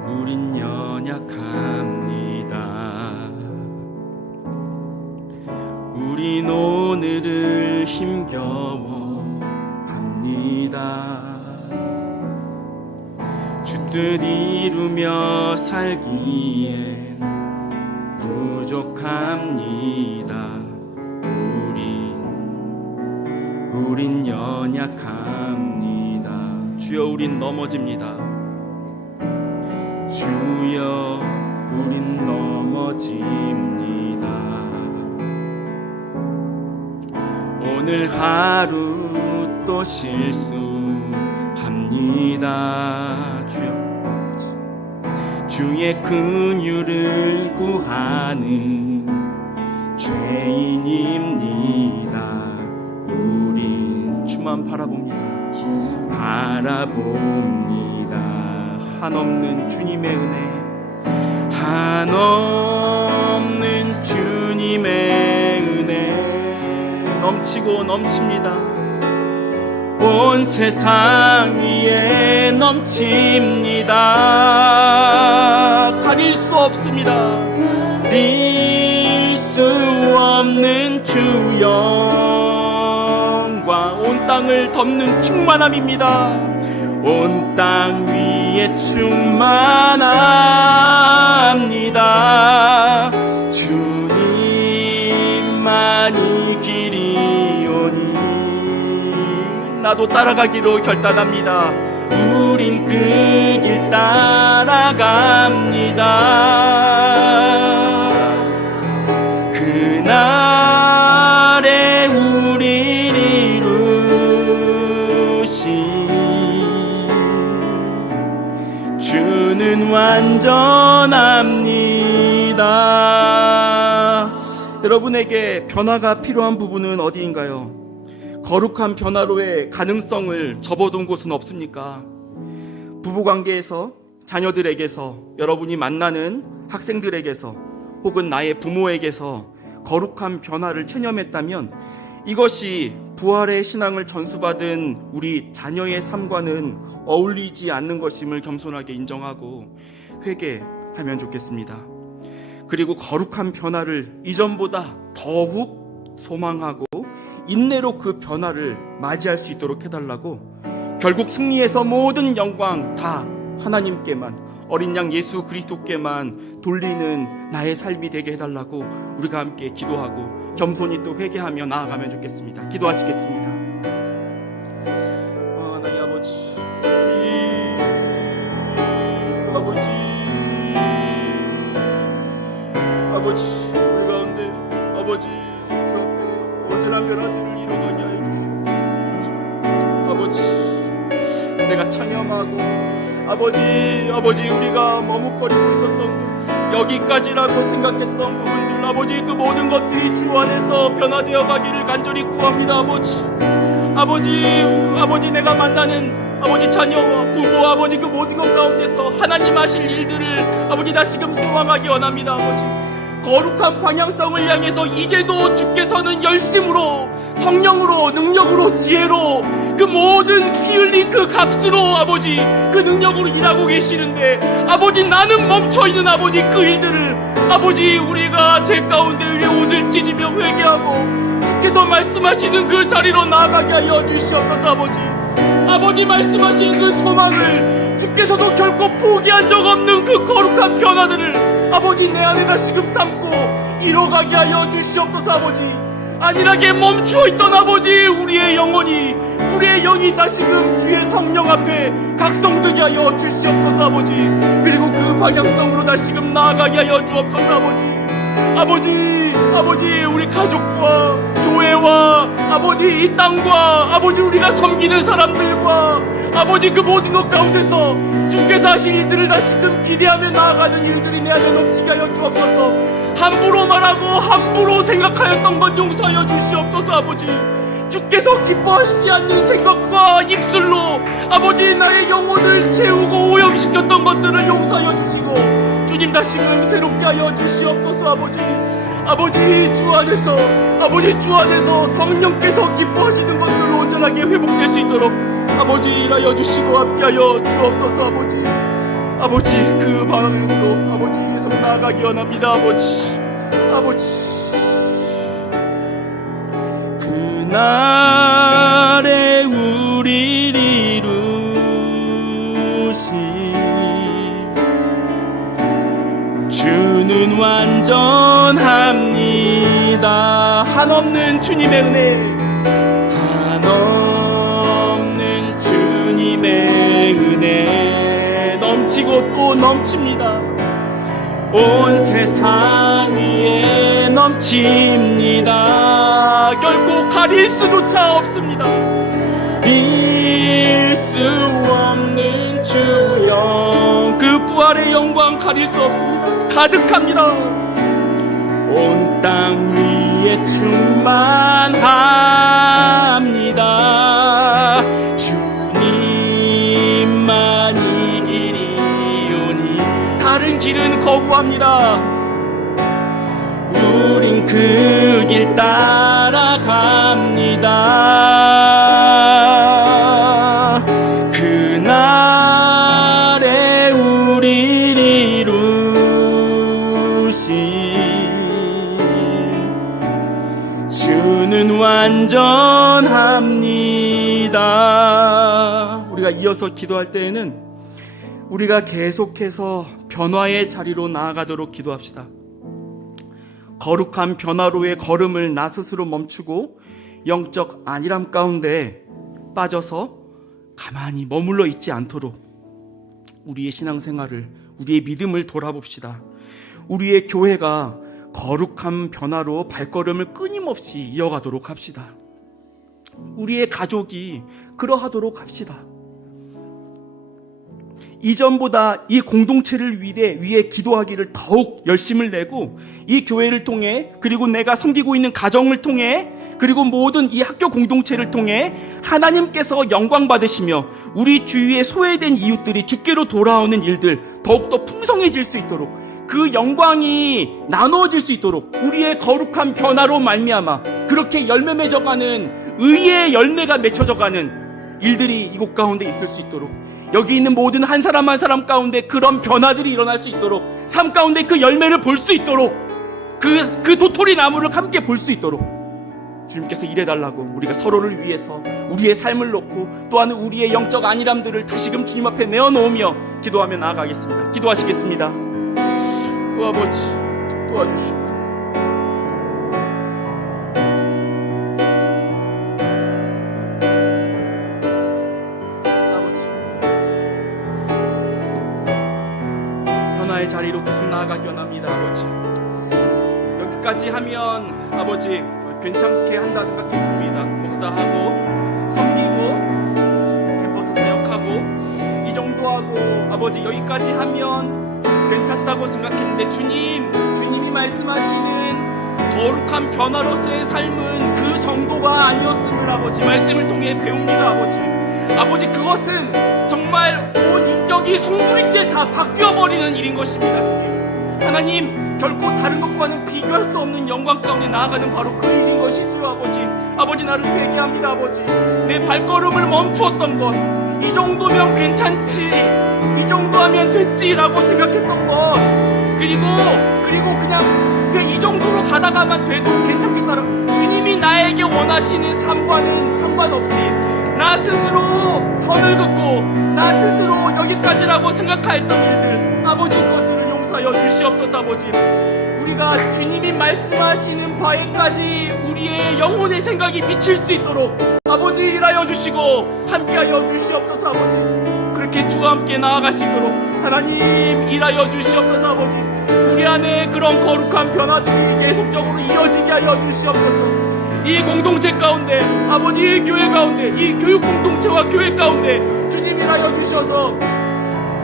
우린 연약합니다. 우린 오늘을 힘겨워합니다. 주뜻 이루며 살기에 부족합니다. 우린 연약합니다. 주여 우린 넘어집니다. 주여 우린 넘어집니다. 오늘 하루 또 실수합니다. 주의 긍휼을 구하는 죄인입니다. 우린 주만 바라봅니다. 한없는 주님의 은혜, 한없는 주님의 은혜 넘치고 넘칩니다. 온 세상 위에 넘칩니다. 가릴 수 없습니다. 가릴 수 없는 주 영광, 온 땅을 덮는 충만함입니다. 온 땅 위에 충만합니다. 주님만이 길이오니 나도 따라가기로 결단합니다. 우린 그 길 따라갑니다. 그날에 우릴 이루신 주는 완전합니다. 여러분에게 변화가 필요한 부분은 어디인가요? 거룩한 변화로의 가능성을 접어둔 곳은 없습니까? 부부관계에서, 자녀들에게서, 여러분이 만나는 학생들에게서, 혹은 나의 부모에게서 거룩한 변화를 체념했다면 이것이 부활의 신앙을 전수받은 우리 자녀의 삶과는 어울리지 않는 것임을 겸손하게 인정하고 회개하면 좋겠습니다. 그리고 거룩한 변화를 이전보다 더욱 소망하고 인내로 그 변화를 맞이할 수 있도록 해달라고, 결국 승리해서 모든 영광 다 하나님께만, 어린 양 예수 그리스도께만 돌리는 나의 삶이 되게 해달라고 우리가 함께 기도하고 겸손히 또 회개하며 나아가면 좋겠습니다. 기도하시겠습니다. 하나님 아버지, 아버지 우리 가운데 아버지 주 앞에 온전한 변화들을 이뤄가게 하여 주시옵소서. 아버지, 내가 찬양하고 아버지 우리가 머뭇거리고 있었던 것, 여기까지라고 생각했던 부분들, 아버지 그 모든 것들이 주 안에서 변화되어 가기를 간절히 구합니다. 아버지 내가 만나는 아버지 자녀와 부부, 아버지 그 모든 것 가운데서 하나님 하실 일들을 아버지 다시금 소망하기 원합니다. 아버지, 거룩한 방향성을 향해서 이제도 주께서는 열심으로, 성령으로, 능력으로, 지혜로, 그 모든 피 흘린 그 값으로 아버지 그 능력으로 일하고 계시는데, 아버지 나는 멈춰있는 아버지 그 일들을 아버지 우리가 제 가운데 위에 옷을 찢으며 회개하고 주께서 말씀하시는 그 자리로 나아가게 하여 주시옵소서. 아버지 말씀하신 그 소망을 주께서도 결코 포기한 적 없는 그 거룩한 변화들을 아버지 내 안에 다시금 삼고 이뤄가게 하여 주시옵소서. 아버지, 안일하게 멈추어있던 아버지 우리의 영이 다시금 주의 성령 앞에 각성되게 하여 주시옵소서. 아버지, 그리고 그 방향성으로 다시금 나아가게 하여 주옵소서. 아버지 우리 가족과 교회와 아버지 이 땅과 아버지 우리가 섬기는 사람들과 아버지 그 모든 것 가운데서 주께서 하신 일들을 다시금 기대하며 나아가는 일들이 내 안에 넘치게 하여 주옵소서. 함부로 말하고 함부로 생각하였던 것 용서하여 주시옵소서. 아버지, 주께서 기뻐하시지 않는 생각과 입술로 아버지 나의 영혼을 채우고 오염시켰던 것들을 용서하여 주시고 주님 다시금 새롭게 하여 주시옵소서. 아버지 주 안에서 성령께서 기뻐하시는 것들을 온전하게 회복될 수 있도록 아버지 일하여 주시고 함께하여 주옵소서. 아버지 그 방향으로 아버지 계속 나아가기 원합니다. 아버지 그날에 우리를 이루신 주는 완전합니다. 한없는 주님의 은혜, 한없는 주님의 은혜 넘치고 또 넘칩니다. 온 세상 위에 넘칩니다. 결코 가릴 수조차 없습니다. 잃을 수 없는 주영, 그 부활의 영광 가릴 수 없습니다. 가득합니다. 온 땅 위에 충만합니다. 주님만 이 길이오니 다른 길은 거부합니다. 우린 그 길 따라갑니다. 그날에 우릴 이루신 주는 완전합니다. 우리가 이어서 기도할 때에는 우리가 계속해서 변화의 자리로 나아가도록 기도합시다. 거룩한 변화로의 걸음을 나 스스로 멈추고 영적 안일함 가운데 빠져서 가만히 머물러 있지 않도록 우리의 신앙생활을, 우리의 믿음을 돌아봅시다. 우리의 교회가 거룩한 변화로 발걸음을 끊임없이 이어가도록 합시다. 우리의 가족이 그러하도록 합시다. 이전보다 이 공동체를 위해 기도하기를 더욱 열심을 내고 이 교회를 통해, 그리고 내가 섬기고 있는 가정을 통해, 그리고 모든 이 학교 공동체를 통해 하나님께서 영광 받으시며 우리 주위에 소외된 이웃들이 주께로 돌아오는 일들 더욱더 풍성해질 수 있도록, 그 영광이 나누어질 수 있도록 우리의 거룩한 변화로 말미암아 그렇게 열매 맺어가는, 의의 열매가 맺혀져가는 일들이 이곳 가운데 있을 수 있도록, 여기 있는 모든 한 사람 한 사람 가운데 그런 변화들이 일어날 수 있도록 삶 가운데 그 열매를 볼 수 있도록, 그 도토리 나무를 함께 볼 수 있도록 주님께서 일해달라고 우리가 서로를 위해서 우리의 삶을 놓고 또한 우리의 영적 안일함들을 다시금 주님 앞에 내어놓으며 기도하며 나아가겠습니다. 기도하시겠습니다. 오 아버지, 도와주시옵소서. 변화의 자리로 계속 나아가기 원합니다. 아버지, 여기까지 하면 아버지 괜찮게 한다 생각했습니다. 목사하고 섬기고 캠퍼스 사역하고 이 정도 하고 아버지 여기까지 하면 괜찮다고 생각했는데 주님이 말씀하시는 거룩한 변화로서의 삶은 그 정도가 아니었음을 아버지 말씀을 통해 배웁니다. 아버지 그것은 정말 온 인격이 송두리째 다 바뀌어버리는 일인 것입니다. 주님 하나님, 결코 다른 것과는 비교할 수 없는 영광 가운데 나아가는 바로 그 일인 것이지요. 아버지 나를 회개합니다. 아버지, 내 발걸음을 멈추었던 것, 이 정도면 괜찮지, 이 정도 하면 됐지라고 생각했던 것, 그리고 그냥 이 정도로 가다가만 돼도 괜찮겠다라고 주님이 나에게 원하시는 삶과는 상관없이 나 스스로 선을 긋고 나 스스로 여기까지라고 생각하였던 일들, 아버지 그것들을 용서하여 주시옵소서. 아버지, 우리가 주님이 말씀하시는 바에까지 우리의 영혼의 생각이 미칠 수 있도록 아버지 일하여 주시고 함께하여 주시옵소서. 아버지, 그렇게 주와 함께 나아갈 수 있도록 하나님 일하여 주시옵소서. 아버지, 우리 안에 그런 거룩한 변화들이 계속적으로 이어지게 하여 주시옵소서. 이 공동체 가운데 아버지, 이 교회 가운데, 이 교육 공동체와 교회 가운데 주님 일하여 주셔서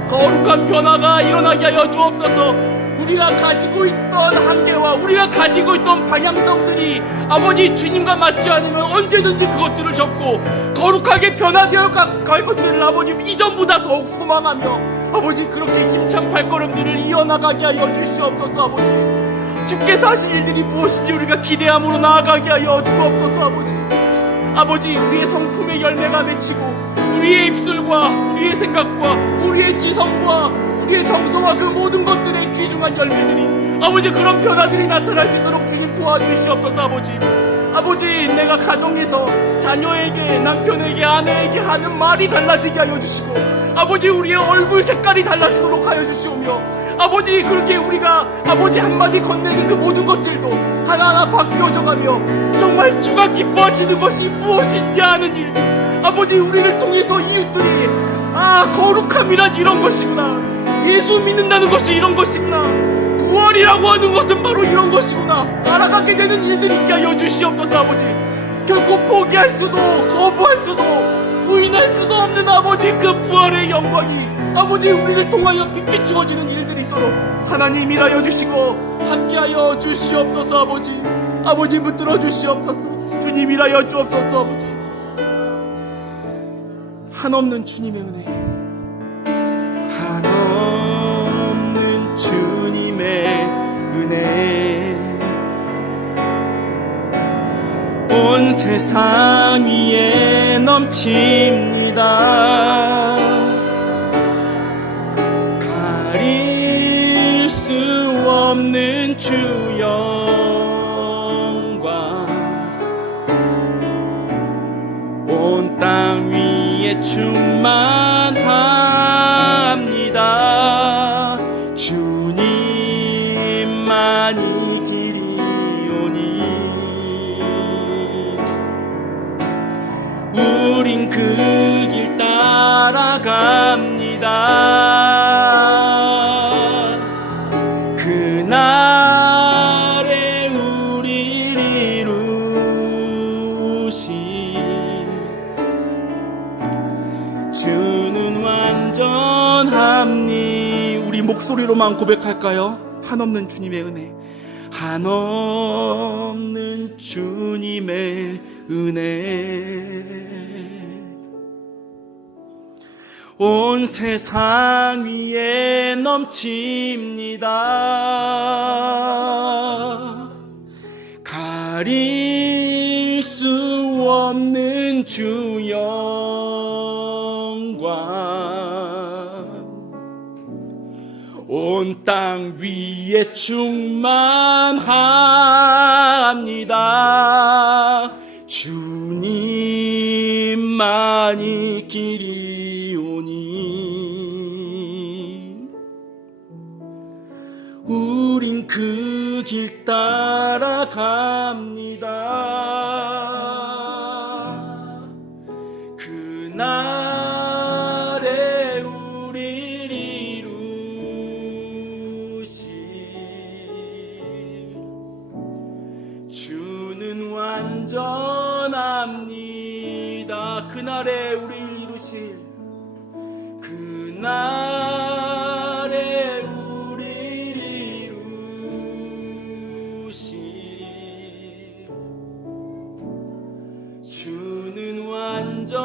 거룩한 변화가 일어나게 하여 주옵소서. 우리가 가지고 있던 한계와 우리가 가지고 있던 방향성들이 아버지 주님과 맞지 않으면 언제든지 그것들을 접고 거룩하게 변화되어 갈 것들을 아버지 이전보다 더욱 소망하며 아버지 그렇게 힘찬 발걸음들을 이어나가게 하여 주시옵소서. 아버지, 주께서 하실 일들이 무엇인지 우리가 기대함으로 나아가게 하여 주옵소서. 아버지, 우리의 성품의 열매가 맺히고 우리의 입술과 우리의 생각과 우리의 지성과 우리의 정서와 그 모든 것들의 귀중한 열매들이 아버지 그런 변화들이 나타날 수 있도록 주님 도와주시옵소서. 아버지, 내가 가정에서 자녀에게, 남편에게, 아내에게 하는 말이 달라지게 하여 주시고 아버지 우리의 얼굴 색깔이 달라지도록 하여 주시오며 아버지 그렇게 우리가 아버지 한마디 건네는 그 모든 것들도 하나하나 바뀌어져 가며 정말 주가 기뻐하시는 것이 무엇인지 아는 일들, 아버지 우리를 통해서 이웃들이 거룩함이란 이런 것이구나, 예수 믿는다는 것이 이런 것이구나, 부활이라고 하는 것은 바로 이런 것이구나 알아가게 되는 일들이 있게 하여 주시옵소서. 아버지, 결코 포기할 수도 거부할 수도 부인할 수도 없는 아버지 그 부활의 영광이 아버지 우리를 통하여 빛이 주어지는 일들이 있도록 하나님 일하여 주시고 함께하여 주시옵소서. 아버지 붙들어 주시옵소서. 주님 일하여 주옵소서. 한없는 주님의 은혜, 한없는 주님의 은혜, 온 세상 위에 넘칩니다. 가릴 수 없는 주 영광, 온 땅 위에 충만합니다. 주님만이 길이오니 우린 그 길 따라갑니다. 그날에 우리를 이루시 주는 완전함니. 우리 목소리로만 고백할까요? 한없는 주님의 은혜, 한없는 주님의 은혜, 온 세상 위에 넘칩니다. 가릴 수 없는 주 영광, 온 땅 위에 충만합니다. 주님만이 길이오니 우린 그 길 따라갑니다. 그날에 우릴 이루시 주는 완전합니다. 그날에 우릴 이루실 그날에 우릴 이루시 주는 완전합니다.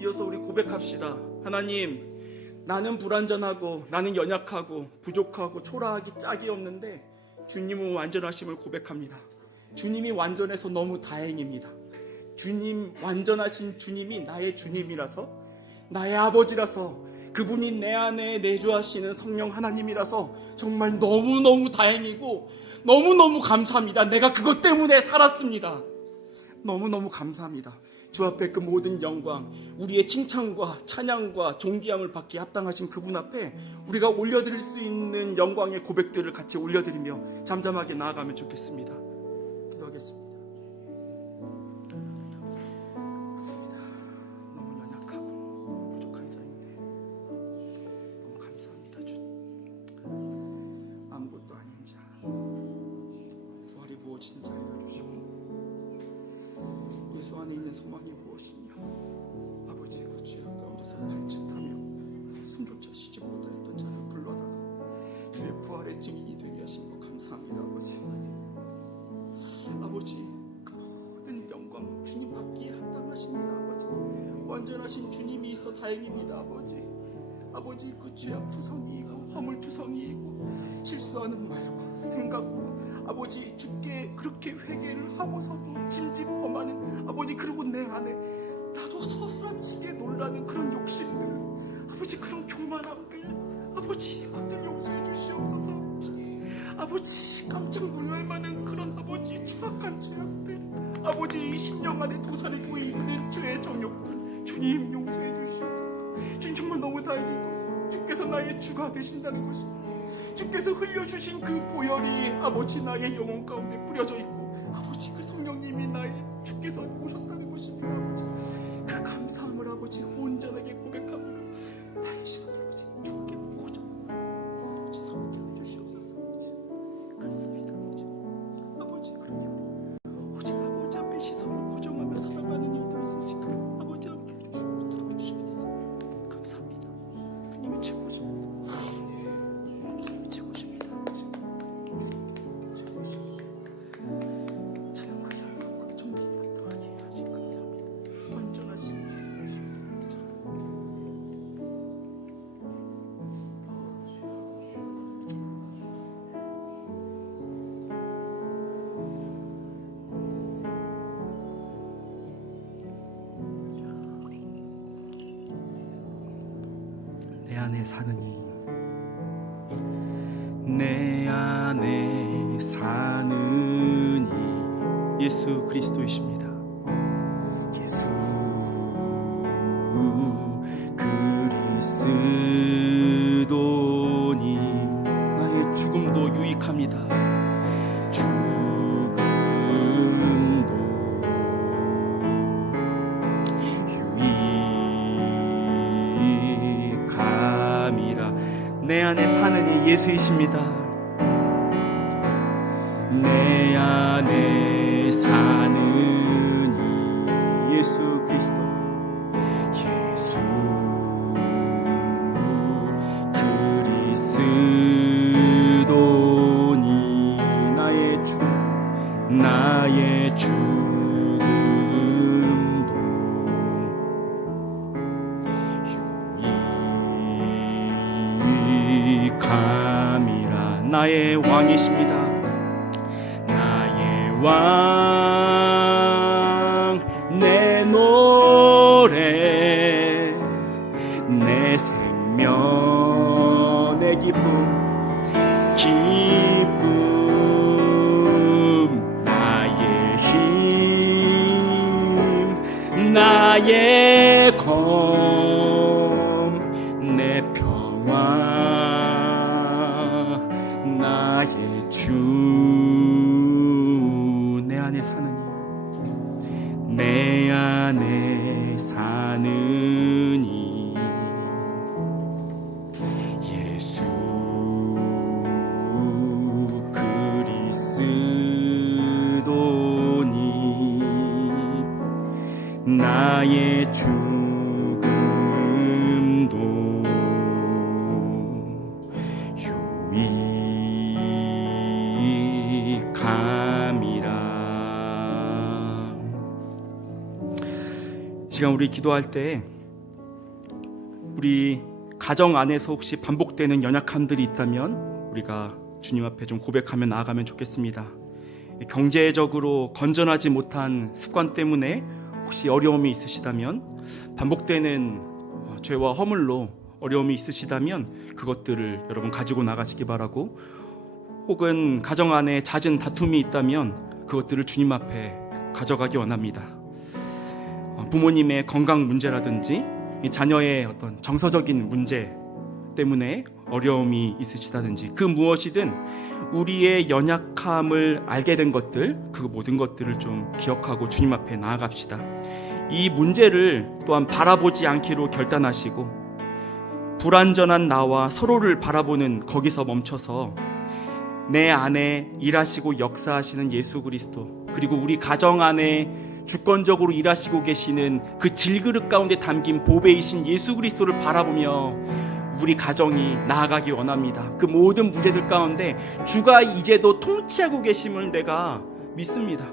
이어서 우리 고백합시다. 하나님, 나는 불완전하고 나는 연약하고 부족하고 초라하기 짝이 없는데 주님은 완전하심을 고백합니다. 주님이 완전해서 너무 다행입니다. 주님, 완전하신 주님이 나의 주님이라서, 나의 아버지라서, 그분이 내 안에 내주하시는 성령 하나님이라서 정말 너무너무 다행이고 너무너무 감사합니다. 내가 그것 때문에 살았습니다. 너무너무 감사합니다. 주 앞에 그 모든 영광, 우리의 칭찬과 찬양과 존귀함을 받기에 합당하신 그분 앞에 우리가 올려드릴 수 있는 영광의 고백들을 같이 올려드리며 잠잠하게 나아가면 좋겠습니다. 기도하겠습니다. 맞습니다. 너무 연약하고 부족한 자인데 너무 감사합니다. 주님, 아무것도 아닌 자, 부활이 부어진 자 알려주시고 예수 안에 있는 소망이 무엇이냐, 아버지 그 죄악 가운데서 발짓하며 숨조차 쉬지 못하였던 자를 불러다가 주의 부활의 증인이 되게 하신 것 감사합니다. 아버지 그 모든 영광 주님 받기에 합당하십니다. 아버지 완전하신 주님이 있어 다행입니다. 아버지 그 죄악투성이이고 허물투성이이고 실수하는 말과 생각과 아버지 주께 그렇게 회개를 하고서도 짐짓 범하는 아버지, 그리고 내 안에 나도 서스라치게 놀라는 그런 욕심들, 아버지 그런 교만함들, 아버지 이것들 용서해 주시옵소서. 아버지 깜짝 놀랄만한 그런 아버지 추악한 죄악들, 아버지 신령 안에 도사리고 있는 죄의 정욕들 주님 용서해 주시옵소서. 주님 정말 너무 다행이고 주께서 나의 주가 되신다는 것입니다. 주께서 흘려주신 그 보혈이 아버지 나의 영혼 가운데 뿌려져 있고 아버지 그 성령님이 나의 주께서 오셨다는 것입니다. 아버지 그 감사함을 아버지 온전하게 고백합니다. 나의 시선 아버지 주께 보죠. 아버지 성장해 주시옵소서. 감사합니다. 아버지 그렇게 오직 아버지 앞에 시선을 고정하며 살아가는 일들을 쓸 수 있도록 아버지 함께 해주시고 들어주시옵소서. 감사합니다. 주님이 최고십니다. 내 안에 사느니, 내 안에 사느니 예수 그리스도이십니다. 예수 그리스도니 나의 죽음도 유익합니다. 내 안에 사느니 예수이십니다. 내 안에 사느니 예수 그리스도, 예수 그리스도니 나의 죽음도 유익함이라. 나의 왕이십니다. 나의 왕, 내 노래 나의 검, 내 평화, 나의 주, 내 안에 사느니, 내 안에 사느니, 예수 그리스도니, 나의 죽음도 유익함이라. 지금 우리 기도할 때 우리 가정 안에서 혹시 반복되는 연약함들이 있다면 우리가 주님 앞에 좀 고백하며 나아가면 좋겠습니다. 경제적으로 건전하지 못한 습관 때문에 혹시 어려움이 있으시다면, 반복되는 죄와 허물로 어려움이 있으시다면 그것들을 여러분 가지고 나가시기 바라고, 혹은 가정 안에 잦은 다툼이 있다면 그것들을 주님 앞에 가져가기 원합니다. 부모님의 건강 문제라든지 자녀의 어떤 정서적인 문제 때문에 어려움이 있으시다든지, 그 무엇이든 우리의 연약함을 알게 된 것들, 그 모든 것들을 좀 기억하고 주님 앞에 나아갑시다. 이 문제를 또한 바라보지 않기로 결단하시고, 불완전한 나와 서로를 바라보는 거기서 멈춰서 내 안에 일하시고 역사하시는 예수 그리스도, 그리고 우리 가정 안에 주권적으로 일하시고 계시는 그 질그릇 가운데 담긴 보배이신 예수 그리스도를 바라보며 우리 가정이 나아가기 원합니다. 그 모든 문제들 가운데 주가 이제도 통치하고 계심을 내가 믿습니다.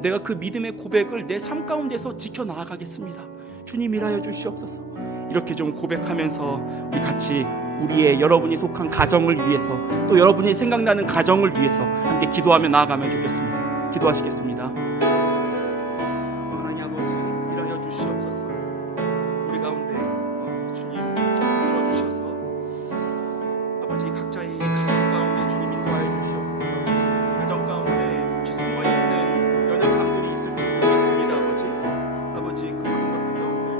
내가 그 믿음의 고백을 내 삶 가운데서 지켜 나아가겠습니다. 주님 일하여 주시옵소서. 이렇게 좀 고백하면서 우리 같이 우리의 여러분이 속한 가정을 위해서, 또 여러분이 생각나는 가정을 위해서 함께 기도하며 나아가면 좋겠습니다. 기도하시겠습니다. 하나님 아버지, 일하여 주시옵소서. 우리 가운데 주님 들어주셔서 아버지 각자의 가정 가운데 주님 인도하여 주시옵소서. 가정 가운데 혹시 숨어있는 연약함들이 있을지 모르겠습니다. 아버지 그 모든 것들 가운데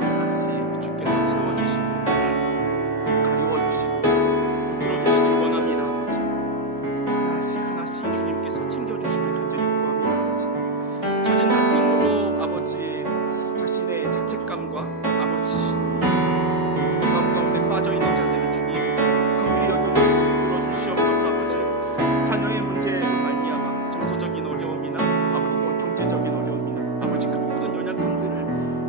하나씩 주께서 채워주시고 가려워주시고 붙들어주시길 원합니다. 아버지 하나씩 주님께서 챙겨주시길 간절히 구합니다. 아버지 잦은 다툼으로 아버지 자신의 자책감과 아버지 불안 가운데 빠져있는 자들을 주님 긍휼히 여겨주시고 붙들어주시옵소서. 아버지 자녀의 문제로 말미암아 정서적인 어려움이나 아버지 또한 경제적인 어려움이나 아버지 그 모든 연약함들을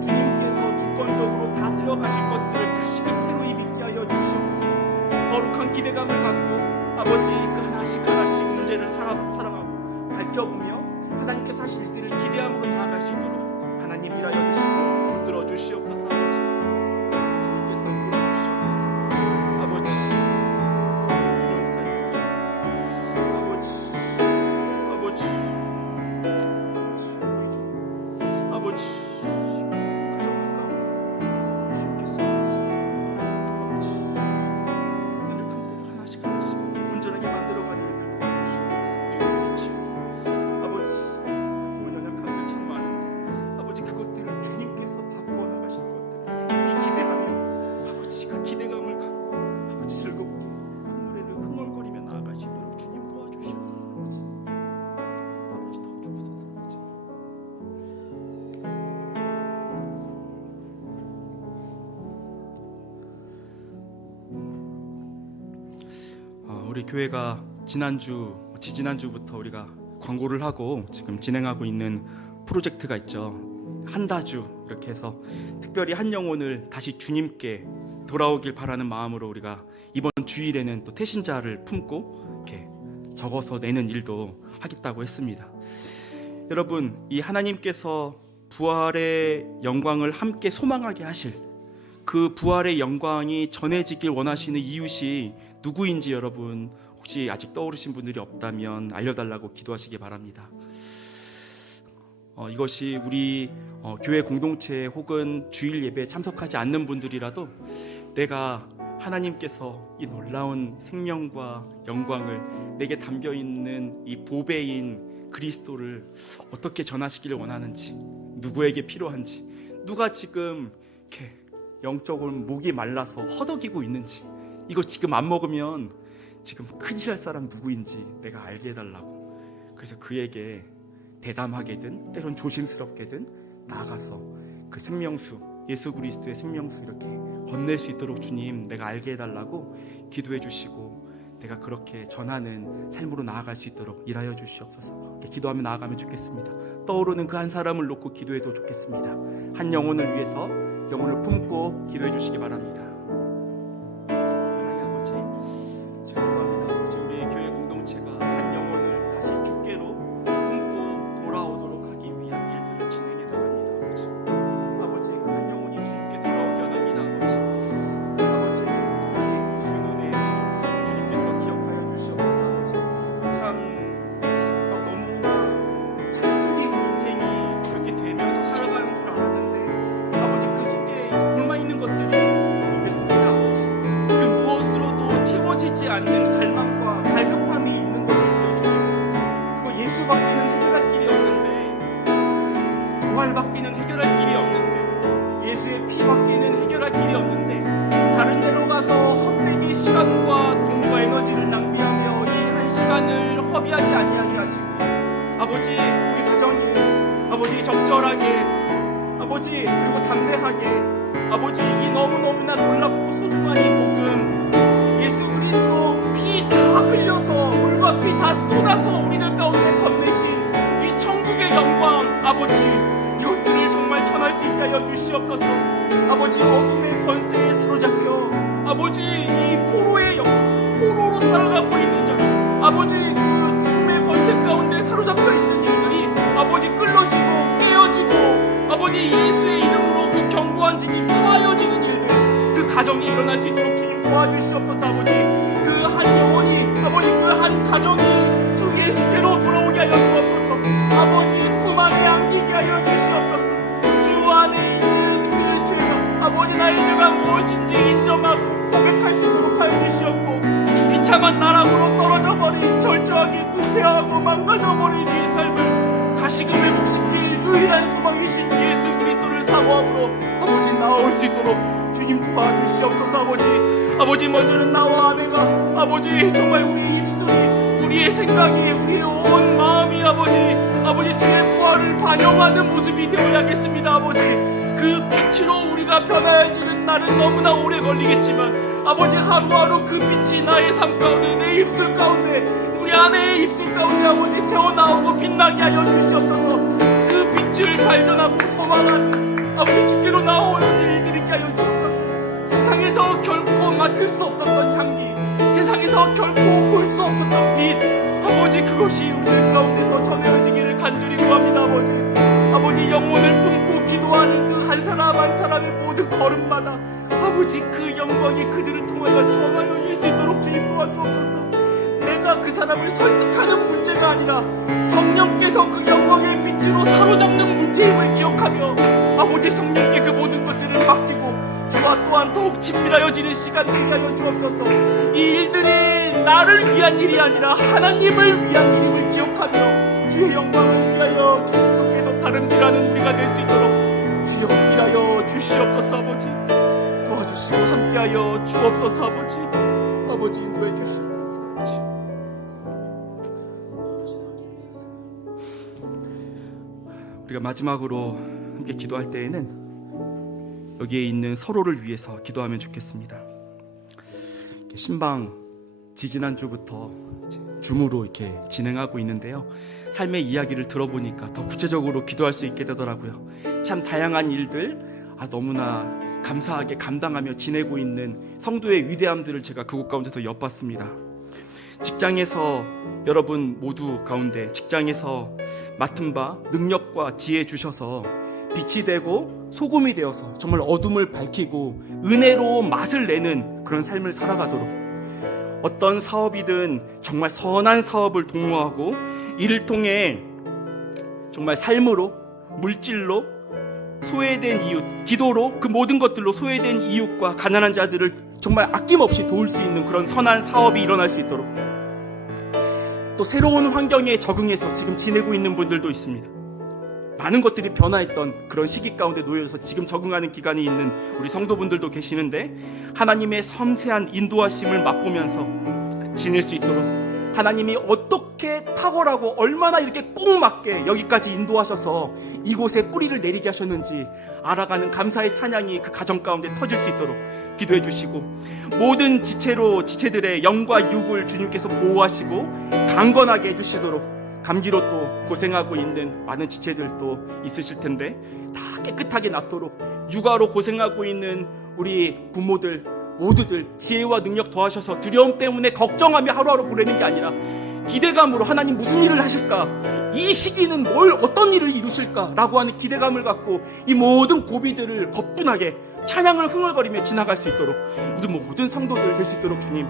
주님께서 주권적으로 다스려 가실 것들을 다시금 새로이 믿게 하여 주시옵소서. 거룩한 기대감을 갖고 아버지 그 하나씩 문제를 사랑하고 밝혀보며 하나님께서 하실 일들을 기대함으로 나아갈 수 있도록 하나님 일하여 주시고 붙들어 주시옵소서. 아버지 주님께서 이끌어 주시옵소서. 아버지 아버지 가정을 가운데서 주님께서 아버지 연약함들을 하나씩 온전하게 만들어가는 일들 도와주시옵소서. 아버지 연약함들 참 많은데 아버지 그것들을 주님께서 바꾸어 나가실 것들을 생명히 기대하며 아버지 그 기대감을 갖고 아버지 즐겁게 눈물에를 흥얼거리며 나아갈 수 있도록 주님 도와주시옵소서. 아버지 도와주옵소서. 우리 교회가 지난주부터 우리가 광고를 하고 지금 진행하고 있는 프로젝트가 있죠. 한다주, 이렇게 해서 특별히 한 영혼을 다시 주님께 돌아오길 바라는 마음으로 우리가 이번 주일에는 또 태신자를 품고 이렇게 적어서 내는 일도 하겠다고 했습니다. 여러분, 이 하나님께서 부활의 영광을 함께 소망하게 하실 그 부활의 영광이 전해지길 원하시는 이웃이 누구인지 여러분 혹시 아직 떠오르신 분들이 없다면 알려달라고 기도하시기 바랍니다. 이것이 우리 교회 공동체 혹은 주일 예배에 참석하지 않는 분들이라도 내가 하나님께서 이 놀라운 생명과 영광을 내게 담겨있는 이 보배인 그리스도를 어떻게 전하시기를 원하는지, 누구에게 필요한지, 누가 지금 이렇게 영적으로 목이 말라서 허덕이고 있는지, 이거 지금 안 먹으면 지금 큰일 날 사람 누구인지 내가 알게 해달라고. 그래서 그에게 대담하게든 때론 조심스럽게든 나아가서 그 생명수, 예수 그리스도의 생명수 이렇게 건넬 수 있도록 주님 내가 알게 해달라고 기도해 주시고, 내가 그렇게 전하는 삶으로 나아갈 수 있도록 일하여 주시옵소서. 이렇게 기도하며 나아가면 좋겠습니다. 떠오르는 그 한 사람을 놓고 기도해도 좋겠습니다. 한 영혼을 위해서 영혼을 품고 기도해 주시기 바랍니다. 하나님 아버지, 제가 기도합니다. 아버지, 우리 교회 공동체가 한 영혼을 다시 주께로 품고 돌아오도록 하기 위한 일들을 진행해 나갑니다. 아버지, 아버지, 그 한 영혼이 주님께 돌아오게 원합니다. 아버지, 아버지, 우리 주님의 가족들 주님께서 기억하여 주시옵소서. 아버지, 참 너무나 잘 틀린 인생이 그렇게 되면서 살아가는 줄 알았는데, 아버지, 그 속에 골마 있는 것들이 있겠습니다. 아버지, 그 무엇으로도 채워지지 않는 갈망과 갈급함이 있는 것이죠. 주님, 그거 예수밖에는 해결할 길이 없는데, 부활밖에는 해결할 길이 없는데, 예수의 피밖에는 해결할 길이 없는데, 다른 데로 가서 헛되게 시간과 돈과 에너지를 낭비하며 이 한 시간을 허비하지 아니하게 하시고, 아버지, 우리 가정이 아버지 적절하게, 아버지, 그리고 담대하게, 아버지, 이 너무너무나 놀랍고 소중한 이 복음, 예수 그리스도 피 다 흘려서 물과 피 다 쏟아서 우리들 가운데 건네신 이 천국의 영광, 아버지, 이것들을 정말 전할 수 있게 하여 주시옵소서. 아버지, 어둠의 권세에 사로잡혀 아버지 이 포로로 살아가고 있는 자, 아버지, 그 죽음의 권세 가운데 사로잡혀 있는 일들이 아버지 끌어지고 깨어지고, 아버지, 예수의 이름으로 그 견고한 진이 파여지는 일들, 그 가정이 일어날 수 있도록 주님 도와주시옵소서. 아버지, 그 한 영혼이, 아버지, 그 한 가정이 주 예수께로 돌아오게 하여 주옵소서. 아버지, 품 안에 안기게 하여 주시옵소서. 주 안에 있는 그의 죄가, 아버지, 나의 죄가 무엇인지 인정하고 고백할 수 있도록 하여 주시옵고, 비참한 나락으로 떨어져 버린, 절저하게 부패하고 망가져 버린 이 삶을 다시금 회복시킬 유일한 소망이신 예수 그리스도를 사모함으로 아버지 나올 수 있도록 주님 도와주시옵소서. 아버지, 아버지, 먼저는 나와 아내가, 아버지, 정말 우리의 입술이, 우리의 생각이, 우리의 온 마음이 아버지 주의 부활을 반영하는 모습이 되어야겠습니다. 아버지, 그 빛으로 우리가 변화해지는 날은 너무나 오래 걸리겠지만, 아버지, 하루하루 그 빛이 나의 삶 가운데, 내 입술 가운데, 우리 아내의 입술 가운데 아버지 새어나오고 빛나게 하여 주시옵소서. 그 빛을 발견하고 소망한 아버지 주께로 나오는 일들이 있게 하여 주옵소서. 세상에서 결코 맡을 수 없었던 향기, 세상에서 결코 볼 수 없었던 빛, 아버지, 그것이 우리들 가운데서 전해지기를 간절히 구합니다. 아버지, 아버지, 영혼을 품고 기도하는 그 한 사람 한 사람의 모든 걸음마다 아버지 그 영광이 그들을 통하여 전하여질 수 있도록 주님 도와주옵소서. 내가 그 사람을 설득하는 문제가 아니라 성령께서 그 영광의 빛으로 사로잡는 문제임을 기억하며 아버지 성령께 그 모든 것들을 맡기고 주와 또한 더욱 친밀하여지는 시간 되게 하여 주옵소서. 이 일들이 나를 위한 일이 아니라 하나님을 위한 일임을 기억하며 주의 영광을 위하여 주님께서 다름질하는 우리가 될 수 있도록 주여 일하여 주시옵소서. 아버지, 도와주시고 함께하여 주옵소서. 아버지, 아버지, 인도해 주시옵소서. 아버지, 우리가 마지막으로 함께 기도할 때에는 여기에 있는 서로를 위해서 기도하면 좋겠습니다. 신방 지지난주부터 줌으로 이렇게 진행하고 있는데요, 삶의 이야기를 들어보니까 더 구체적으로 기도할 수 있게 되더라고요. 참 다양한 일들 너무나 감사하게 감당하며 지내고 있는 성도의 위대함들을 제가 그곳 가운데서 엿봤습니다. 직장에서 여러분 모두 가운데 직장에서 맡은 바 능력과 지혜 주셔서 빛이 되고 소금이 되어서 정말 어둠을 밝히고 은혜로운 맛을 내는 그런 삶을 살아가도록, 어떤 사업이든 정말 선한 사업을 독려하고 이를 통해 정말 삶으로, 물질로 소외된 이웃, 기도로 그 모든 것들로 소외된 이웃과 가난한 자들을 정말 아낌없이 도울 수 있는 그런 선한 사업이 일어날 수 있도록, 또 새로운 환경에 적응해서 지금 지내고 있는 분들도 있습니다. 많은 것들이 변화했던 그런 시기 가운데 놓여서 지금 적응하는 기간이 있는 우리 성도분들도 계시는데, 하나님의 섬세한 인도하심을 맛보면서 지낼 수 있도록, 하나님이 어떻게 탁월하고 얼마나 이렇게 꼭 맞게 여기까지 인도하셔서 이곳에 뿌리를 내리게 하셨는지 알아가는 감사의 찬양이 그 가정 가운데 터질 수 있도록 기도해 주시고, 모든 지체들의 영과 육을 주님께서 보호하시고 강건하게 해주시도록, 감기로 또 고생하고 있는 많은 지체들도 있으실 텐데 다 깨끗하게 낫도록, 육아로 고생하고 있는 우리 부모들 모두들 지혜와 능력 더하셔서 두려움 때문에 걱정하며 하루하루 보내는 게 아니라 기대감으로 하나님 무슨 일을 하실까, 이 시기는 어떤 일을 이루실까라고 하는 기대감을 갖고 이 모든 고비들을 거뿐하게 찬양을 흥얼거리며 지나갈 수 있도록 우리 모든 성도들 될 수 있도록 주님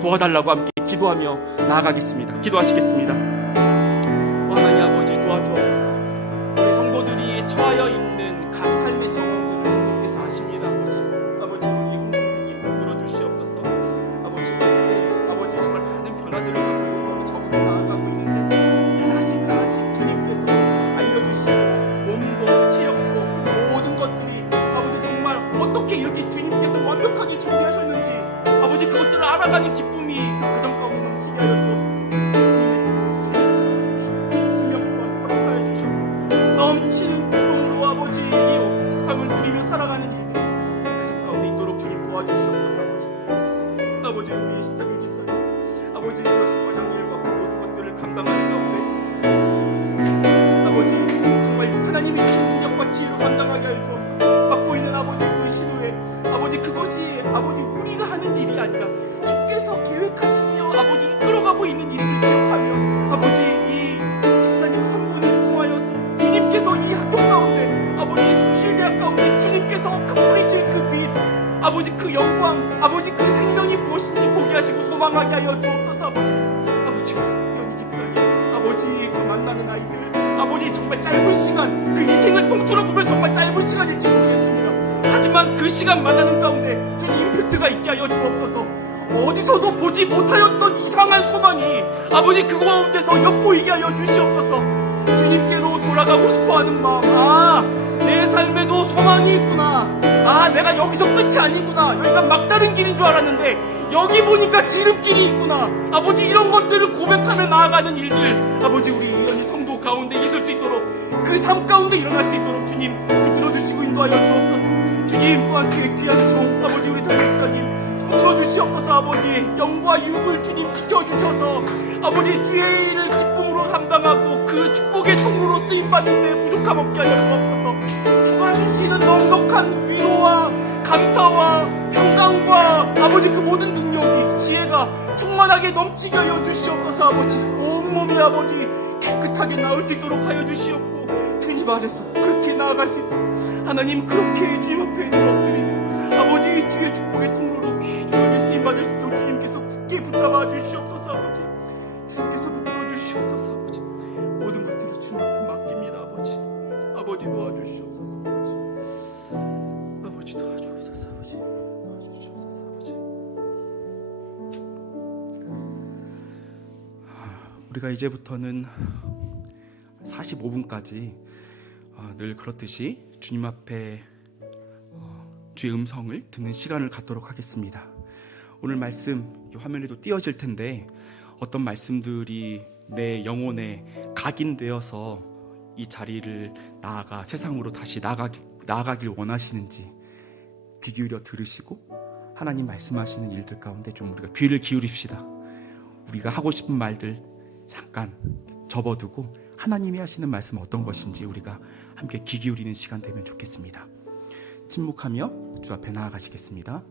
도와달라고 함께 기도하며 나아가겠습니다. 기도하시겠습니다. 하나님 아버지, 도와주옵소서. 우리 성도들이 처하여 있는 각 삶의 정황들을 주님께서 아십니다. 아버지 우리 홍 선생님 들어주시옵소서. 아버지 정말 많은 변화들을 갖고 적응해 나아가고 있는데 하나씩 주님께서 알려주신 몸도 체력도 모든 것들이 아버지 정말 어떻게 이렇게 주님께서 완벽하게 준비하셨는지 아버지 그것들을 알아가는 기쁨이 그 가정 가운데 넘치게 하여 주옵소서. 넘치는 기쁨으로 아버지 이 세상을 누리며 살아가는 일들 가정 가운데 있도록 주님 도와주시옵소서. 아버지 우리 십자군 집사님 아버지 과장 일과 모든 것들을 감당하는 가운데 아버지 정말 하나님이 주신 능력과 지혜로 감당하게 하여 주옵소서. 맡고 있는 아버지 그 시루에 아버지 그것이 아버지 우리가 하는 일이 아니라 주께서 계획하시며 아버지 이끌어가고 있는 일을 기억하며 아버지 이 집사님 한 분을 통하여서 주님께서 이 학교 가운데 아버지 숭실대학 가운데 주님께서 그 뿌리칠 그 빛 아버지 그 영광 아버지 그 생명이 무엇인지 보게 하시고 소망하게 하여 주옵소서. 아버지 여기 집사님 아버지 그 만나는 아이들 아버지 정말 짧은 시간 그 인생을 통틀어 보면 정말 짧은 시간일지 모르겠습니다. 하지만 그 시간 만나는 가운데 주님 임팩트가 있게 하여 주옵소서. 어디서도 보지 못하였던 이상한 소망이 아버지 그 가운데서 엿보이게 하여 주시옵소서. 주님께로 돌아가고 싶어하는 마음, 내 삶에도 소망이 있구나, 내가 여기서 끝이 아니구나, 여기가 막다른 길인 줄 알았는데 여기 보니까 지름길이 있구나, 아버지 이런 것들을 고백하며 나아가는 일들 아버지 우리 성도 가운데 있을 수 있도록 그 삶 가운데 일어날 수 있도록 주님 붙들어 주시고 인도하여 주옵소서. 주님 또한 주의 귀한 종 아버지 우리 담임사님 붙들어 주시옵소서. 아버지 영과 육을 주님 지켜주셔서 아버지 주의 일을 기쁨으로 감당하고 그 축복의 통로로 쓰임받는 데 부족함 없게 하여 주옵소서. 주관이시는 넉넉한 위로와 감사와 평강과 아버지 그 모든 능력이 지혜가 충만하게 넘치게 하여 주시옵소서. 아버지 온몸이 아버지 깨끗하게 나올 수 있도록 하여 주시옵고 주님 아래서 그렇게 나아갈 수 있도록 하나님 그렇게 주님 앞에 엎드리며 아버지 주의 축복의 통로로 귀중하게 쓰임받을 수 있도록 주님께서 굳게 붙잡아 주시옵소서. 아버지 주님께서 붙들어 주시옵소서. 아버지 모든 것들을 주님 앞에 맡깁니다. 아버지 도와주시옵소서. 아버지 도와주옵소서. 아버지 도와주시옵소서. 아버지 우리가 이제부터는 45분까지 늘 그렇듯이 주님 앞에 주의 음성을 듣는 시간을 갖도록 하겠습니다. 오늘 말씀 화면에도 띄어질 텐데 어떤 말씀들이 내 영혼에 각인되어서 이 자리를 나아가 세상으로 다시 나아가길 원하시는지 귀 기울여 들으시고 하나님 말씀하시는 일들 가운데 좀 우리가 귀를 기울입시다. 우리가 하고 싶은 말들 잠깐 접어두고 하나님이 하시는 말씀 어떤 것인지 우리가 함께 귀 기울이는 시간 되면 좋겠습니다. 침묵하며 주 앞에 나아가시겠습니다.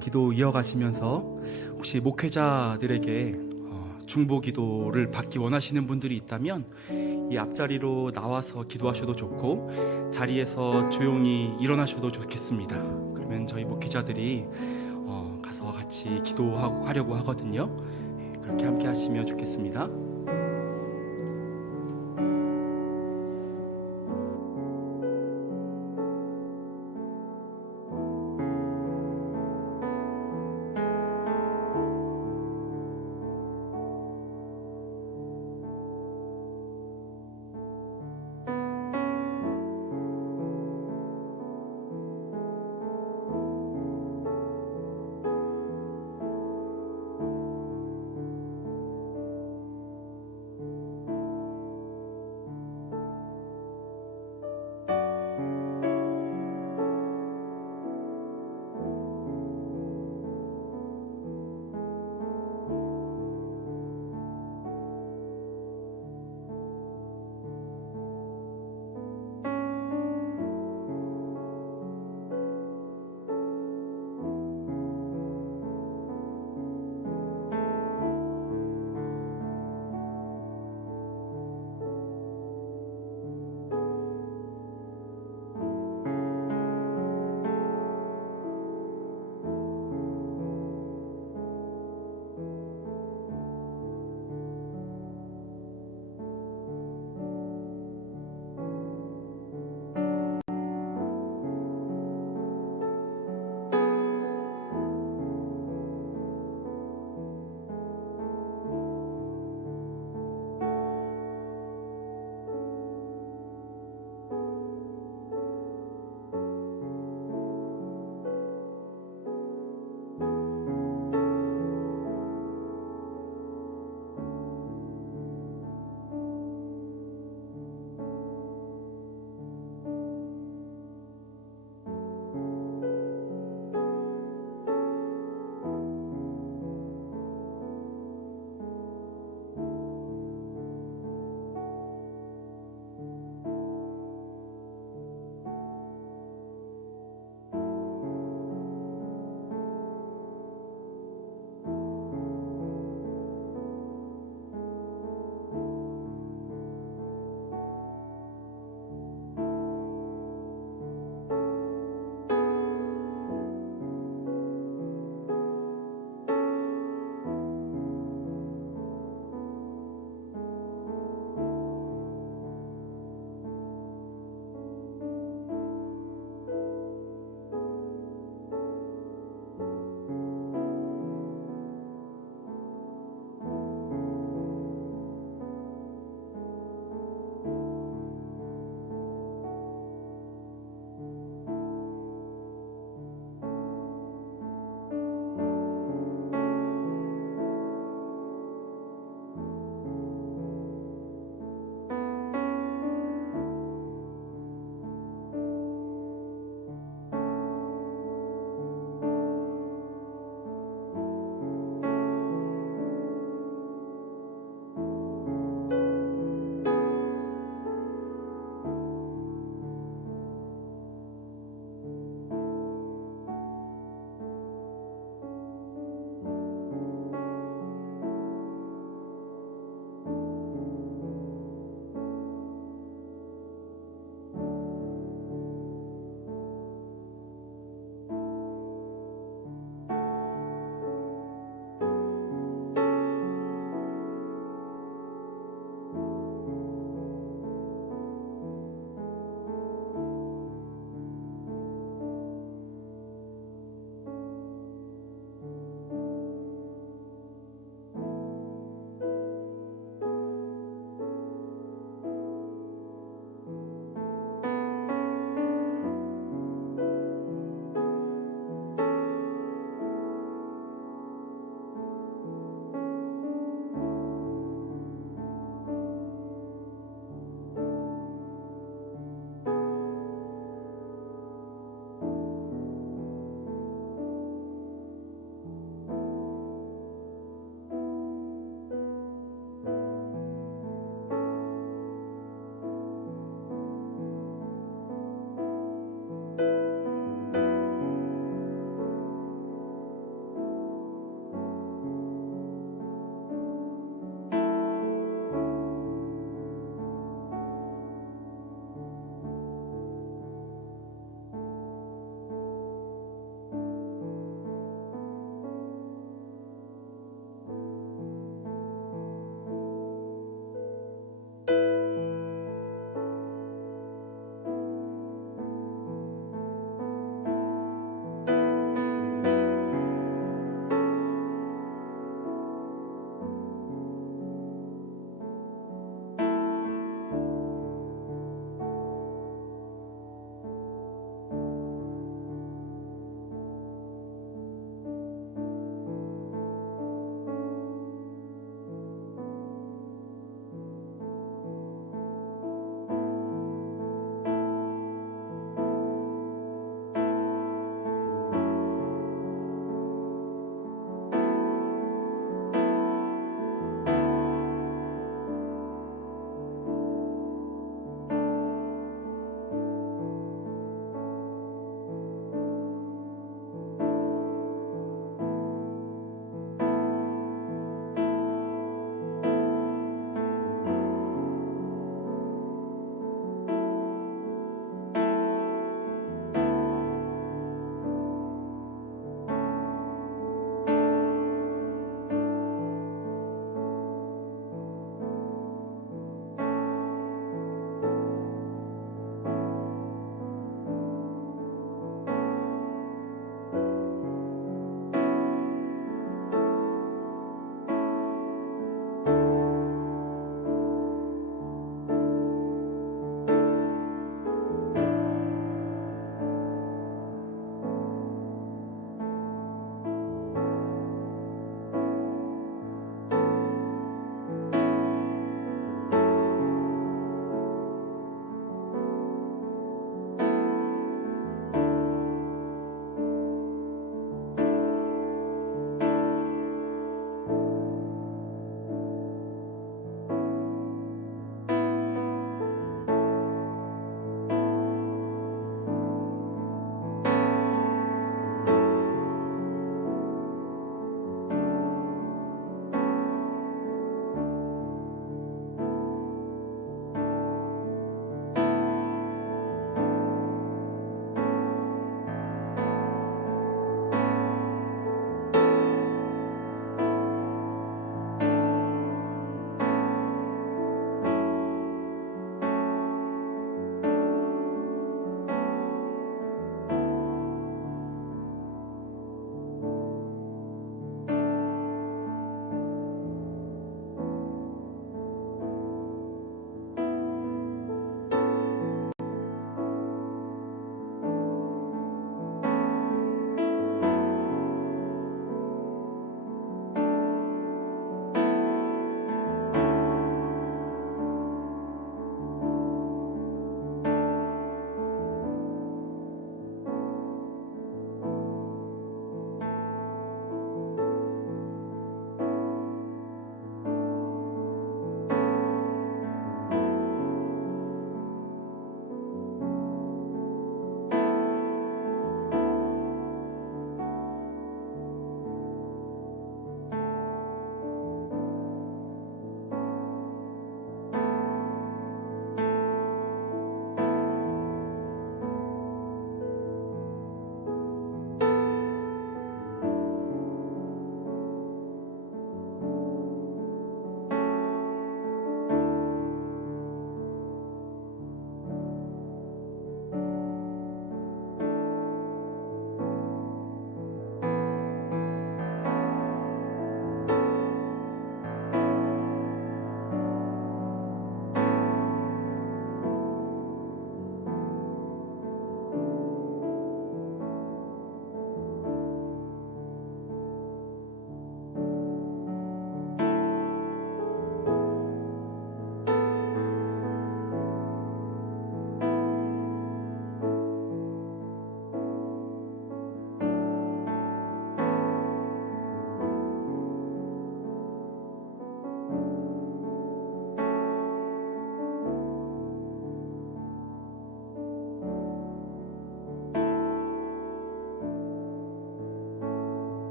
기도 이어가시면서 혹시 목회자들에게 중보 기도를 받기 원하시는 분들이 있다면 이 앞자리로 나와서 기도하셔도 좋고 자리에서 조용히 일어나셔도 좋겠습니다. 그러면 저희 목회자들이 가서 같이 기도하려고 하거든요. 그렇게 함께 하시면 좋겠습니다.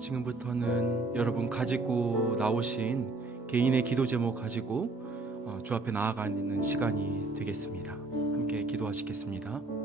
지금부터는 여러분 가지고 나오신 개인의 기도 제목 가지고 주 앞에 나아가는 시간이 되겠습니다. 함께 기도하시겠습니다.